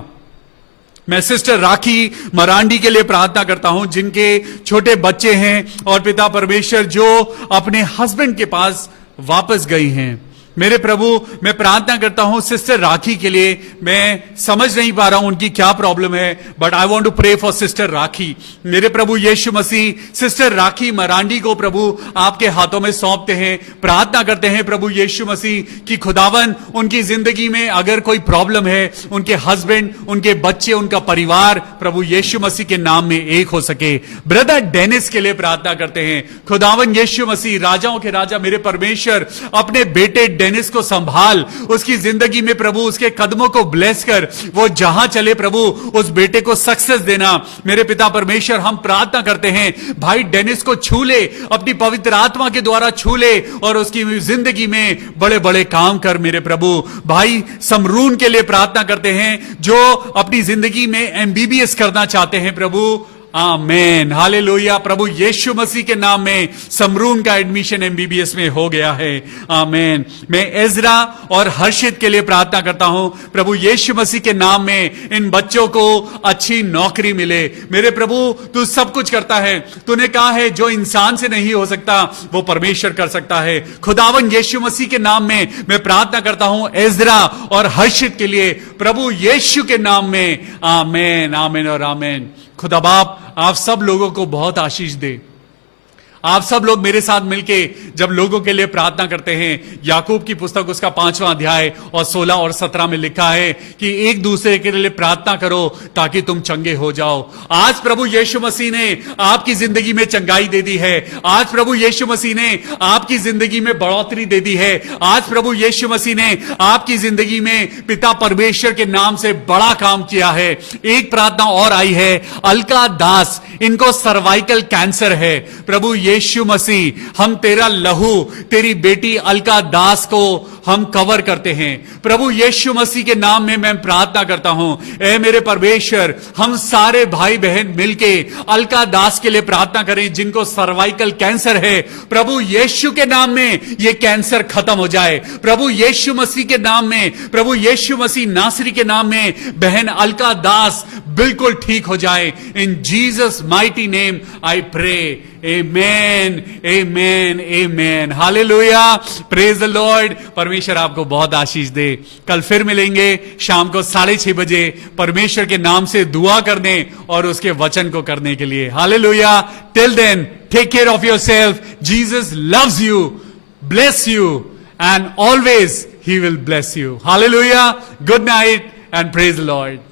मैं सिस्टर राखी मरांडी के लिए प्रार्थना करता हूं जिनके छोटे बच्चे हैं और पिता परमेश्वर जो अपने हस्बैंड के पास वापस गई हैं। मेरे प्रभु मैं प्रार्थना करता हूं सिस्टर राखी के लिए, मैं समझ नहीं पा रहा हूं उनकी क्या प्रॉब्लम है, but I want to pray for sister Rakhi. मेरे प्रभु यीशु मसीह सिस्टर राखी मरांडी को प्रभु आपके हाथों में सौंपते हैं, प्रार्थना करते हैं प्रभु यीशु मसीह कि खुदावन उनकी जिंदगी में अगर कोई प्रॉब्लम है, उनके हस्बैंड, उनके बच्चे, उनका परिवार प्रभु यीशु मसीह के नाम में एक हो सके। ब्रदर डेनिस के लिए प्रार्थना करते हैं, खुदावन यीशु मसीह राजाओं के राजा मेरे परमेश्वर अपने बेटे डेनिस को संभाल, उसकी जिंदगी में प्रभु उसके कदमों को ब्लेस कर, वो जहां चले प्रभु उस बेटे को सक्सेस देना। मेरे पिता परमेश्वर, हम प्रार्थना करते हैं भाई डेनिस को छू ले, अपनी पवित्र आत्मा के द्वारा छू ले और उसकी जिंदगी में बड़े बड़े काम कर मेरे प्रभु। भाई समरून के लिए प्रार्थना करते हैं जो अपनी जिंदगी में एमबीबीएस करना चाहते हैं प्रभु। आमेन, हालेलुया। प्रभु यीशु मसीह के नाम में समरून का एडमिशन एमबीबीएस में हो गया है। आमेन। मैं एजरा और हर्षित के लिए प्रार्थना करता हूं प्रभु यीशु मसीह के नाम में इन बच्चों को अच्छी नौकरी मिले। मेरे प्रभु तू सब कुछ करता है, तूने कहा है जो इंसान से नहीं हो सकता वो परमेश्वर कर सकता है। खुदावन यीशु मसीह के नाम में मैं प्रार्थना करता हूं एजरा और हर्षित के लिए प्रभु यीशु के नाम में। आमेन, आमेन और आमेन। खुदा बाप आप सब लोगों को बहुत आशीष दे। आप सब लोग मेरे साथ मिलके जब लोगों के लिए प्रार्थना करते हैं, याकूब की पुस्तक उसका 5वां अध्याय और 16 और 17 में लिखा है कि एक दूसरे के लिए प्रार्थना करो ताकि तुम चंगे हो जाओ। आज प्रभु यीशु मसीह ने आपकी जिंदगी में चंगाई दे दी है। आज प्रभु यीशु मसीह ने आपकी जिंदगी में बढ़ोतरी दे दी है। आज प्रभु यीशु मसीह ने आपकी जिंदगी में पिता परमेश्वर के नाम से बड़ा काम किया है। एक प्रार्थना और आई है, अलका दास, इनको सर्वाइकल कैंसर है। प्रभु यीशु मसीह, हम तेरा लहू तेरी बेटी अलका दास को हम कवर करते हैं। प्रभु यीशु मसीह के नाम में मैं प्रार्थना करता हूं, ऐ मेरे परमेश्वर, हम सारे भाई बहन मिलके अलका दास के लिए प्रार्थना करें जिनको सर्वाइकल कैंसर है। प्रभु यीशु के नाम में यह कैंसर खत्म हो जाए। प्रभु यीशु मसीह के नाम में, प्रभु यीशु मसीह नासरी के नाम में बहन अलका दास बिल्कुल ठीक हो जाए। In Jesus mighty name I pray, amen, amen, amen, hallelujah, praise the Lord. परमेश्वर आपको बहुत आशीष दे। कल फिर मिलेंगे शाम को 6:30 बजे परमेश्वर के नाम से दुआ करने और उसके वचन को करने के लिए। Hallelujah. Till then take care of yourself. Jesus loves you, bless you and always he will bless you. Hallelujah. Good night and praise the Lord.